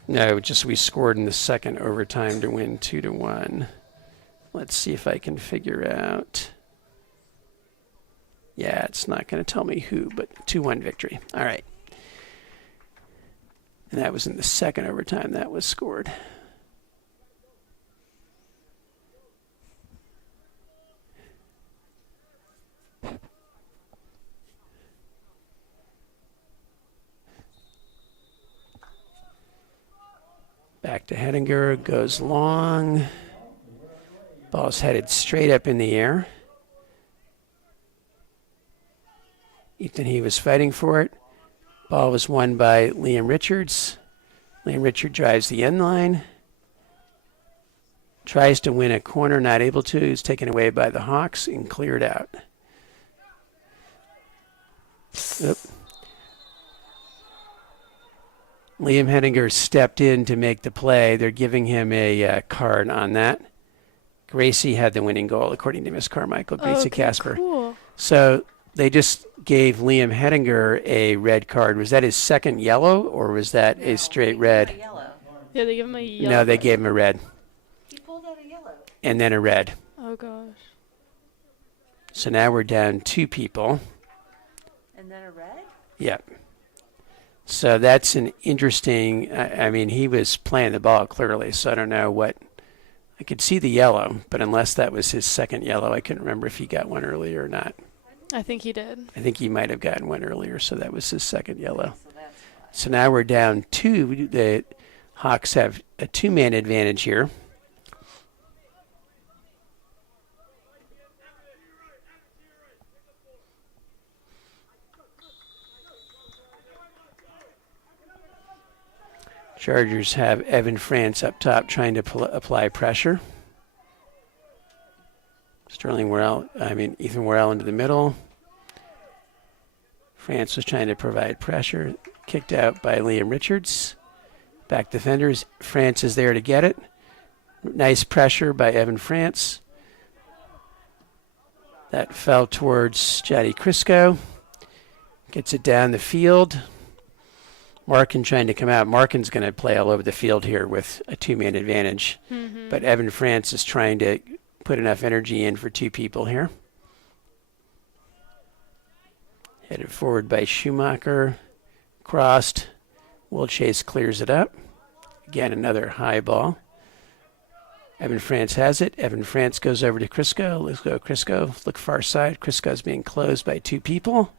No, just we scored in the second overtime to win 2-1. Let's see if I can figure out. Yeah, it's not going to tell me who, but 2-1 victory. All right. And that was in the second overtime that was scored. Back to Hedinger, goes long. Ball's headed straight up in the air. Ethan He was fighting for it. Ball was won by Liam Richards. Liam Richards drives the end line. Tries to win a corner, not able to. Is taken away by the Hawks and cleared out. Oop. Liam Hedinger stepped in to make the play. They're giving him a card on that. Gracie had the winning goal, according to Miss Carmichael, Gracie Casper. Cool. So they just gave Liam Hedinger a red card. Was that his second yellow, or was that a straight red? Yellow. Yeah, they give him a yellow. No, they gave him a red. He pulled out a yellow. And then a red. Oh, gosh. So now we're down 2 people. And then a red? Yep. So that's an interesting, I mean, he was playing the ball clearly, so I don't know what, I could see the yellow, but unless that was his second yellow, I couldn't remember if he got one earlier or not. I think he did. I think he might have gotten one earlier, so that was his second yellow. So that's why. So now we're down 2. The Hawks have a 2-man advantage here. Chargers have Evan France up top trying to apply pressure. Ethan Worrell into the middle. France was trying to provide pressure. Kicked out by Liam Richards. Back defenders. France is there to get it. Nice pressure by Evan France. That fell towards Johnny Crisco. Gets it down the field. Markin trying to come out. Markin's going to play all over the field here with a 2-man advantage. Mm-hmm. But Evan France is trying to put enough energy in for 2 people here. Headed forward by Schumacher. Crossed. Will Chase clears it up. Again, another high ball. Evan France has it. Evan France goes over to Crisco. Let's go Crisco. Look far side. Crisco's being closed by 2 people.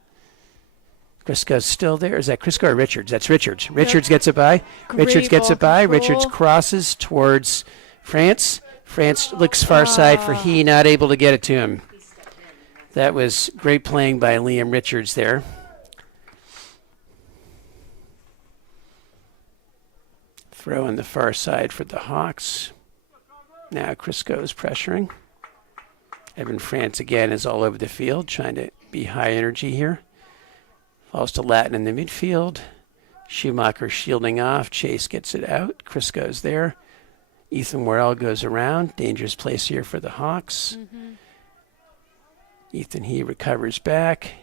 Crisco's still there. Is that Crisco or Richards? That's Richards. Richards gets it by. Richards gets it by. Richards crosses towards France. France looks far side for He, not able to get it to him. That was great playing by Liam Richards there. Throw on the far side for the Hawks. Now Crisco is pressuring. Evan France again is all over the field, trying to be high energy here. Falls to Latin in the midfield. Schumacher shielding off. Chase gets it out. Crisco's there. Ethan Worrell goes around. Dangerous place here for the Hawks. Mm-hmm. Ethan He recovers back.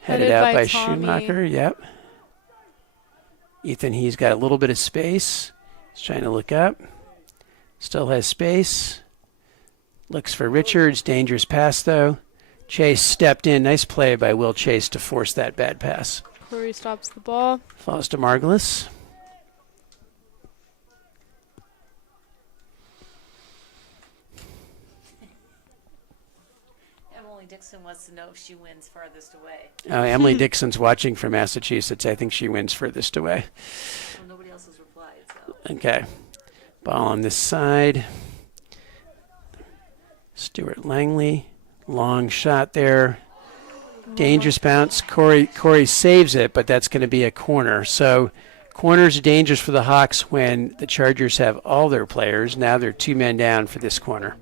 Headed Headed out by Tommy. Schumacher. Yep. Ethan He's got a little bit of space. He's trying to look up. Still has space. Looks for Richards. Dangerous pass though. Chase stepped in. Nice play by Will Chase to force that bad pass. Corey stops the ball. Falls to Margulis. Emily Dixon wants to know if she wins farthest away. Emily Dixon's watching from Massachusetts. I think she wins furthest away. Well, nobody else has replied, so. Okay. Ball on this side. Stuart Langley. Long shot there. Dangerous bounce. Corey saves it, but that's going to be a corner. So corners are dangerous for the Hawks when the Chargers have all their players. Now they're 2 men down for this corner.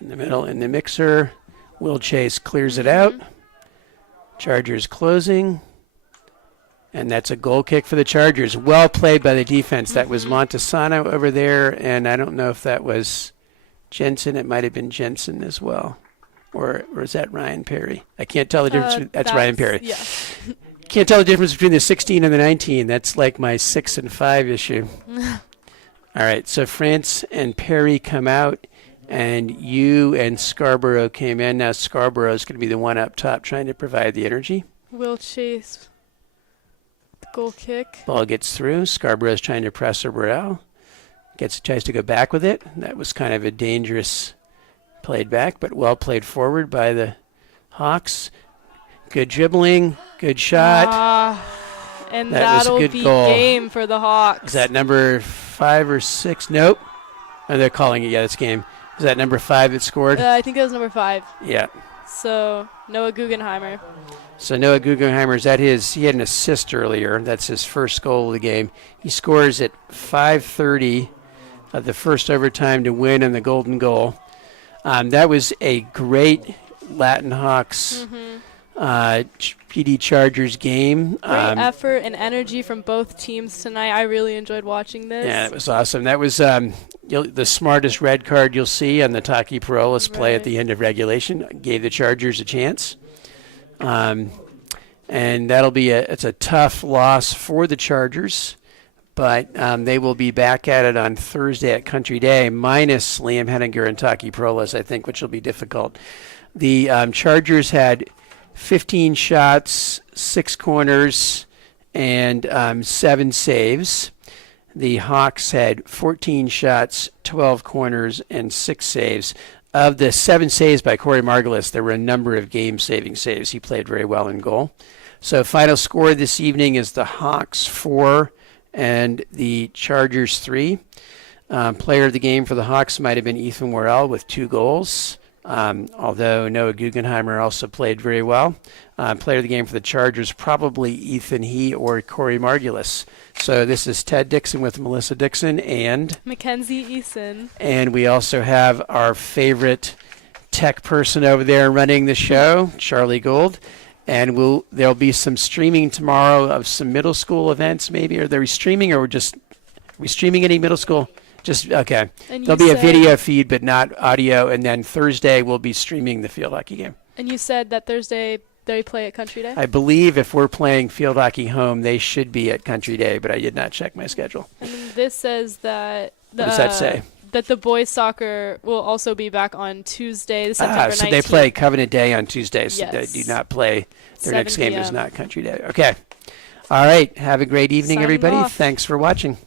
In the middle, in the mixer, Will Chase clears it out. Chargers closing. And that's a goal kick for the Chargers. Well played by the defense. That was Montesano over there, and I don't know if that was Jensen. It might have been Jensen as well. Or is that Ryan Perry? I can't tell the difference. That's Ryan Perry. Yeah. Can't tell the difference between the 16 and the 19. That's like my 6 and 5 issue. All right, so France and Perry come out. And you and Scarborough came in. Now Scarborough is going to be the one up top trying to provide the energy. Will Chase. The goal kick. Ball gets through. Scarborough is trying to press Burrell. Tries to go back with it. That was kind of a dangerous played back, but well played forward by the Hawks. Good dribbling. Good shot. And That was a that'll good be goal. game for the Hawks. Is that number 5 or 6? Nope. Oh, they're calling it. Yeah, it's game. Is that number 5 that scored? I think that was number 5. Yeah. So Noah Guggenheimer. So Noah Guggenheimer, is that he had an assist earlier. That's his first goal of the game. He scores at 5:30 of the first overtime to win in the golden goal. That was a great Latin Hawks PD Chargers game. Great effort and energy from both teams tonight. I really enjoyed watching this. Yeah, it was awesome. That was the smartest red card you'll see on the Taki Parolas play at the end of regulation. Gave the Chargers a chance. And that'll be it's a tough loss for the Chargers, but they will be back at it on Thursday at Country Day, minus Liam Henninger and Taki Parolas, I think, which will be difficult. The Chargers had 15 shots, 6 corners, and 7 saves. The Hawks had 14 shots, 12 corners, and 6 saves. Of the 7 saves by Corey Margulis, there were a number of game-saving saves. He played very well in goal. So final score this evening is the Hawks 4 and the Chargers 3. Player of the game for the Hawks might have been Ethan Worrell with 2 goals. Although Noah Guggenheimer also played very well. Player of the game for the Chargers, probably Ethan He or Corey Margulis. So this is Ted Dixon with Melissa Dixon and Mackenzie Eason. And we also have our favorite tech person over there running the show, Charlie Gold. And there'll be some streaming tomorrow of some middle school events maybe. Are they streaming or are we streaming any middle school? Just okay. There'll be a video feed, but not audio. And then Thursday we'll be streaming the field hockey game. And you said that Thursday they play at Country Day? I believe if we're playing field hockey home, they should be at Country Day, but I did not check my schedule. And this says that What does that say? That the boys soccer will also be back on Tuesday, September 19th. So they play Covenant Day on Tuesdays. Yes. So they do not play. Their next game is 7 p.m. not Country Day. Okay. All right. Have a great evening, Signing everybody. off. Thanks for watching.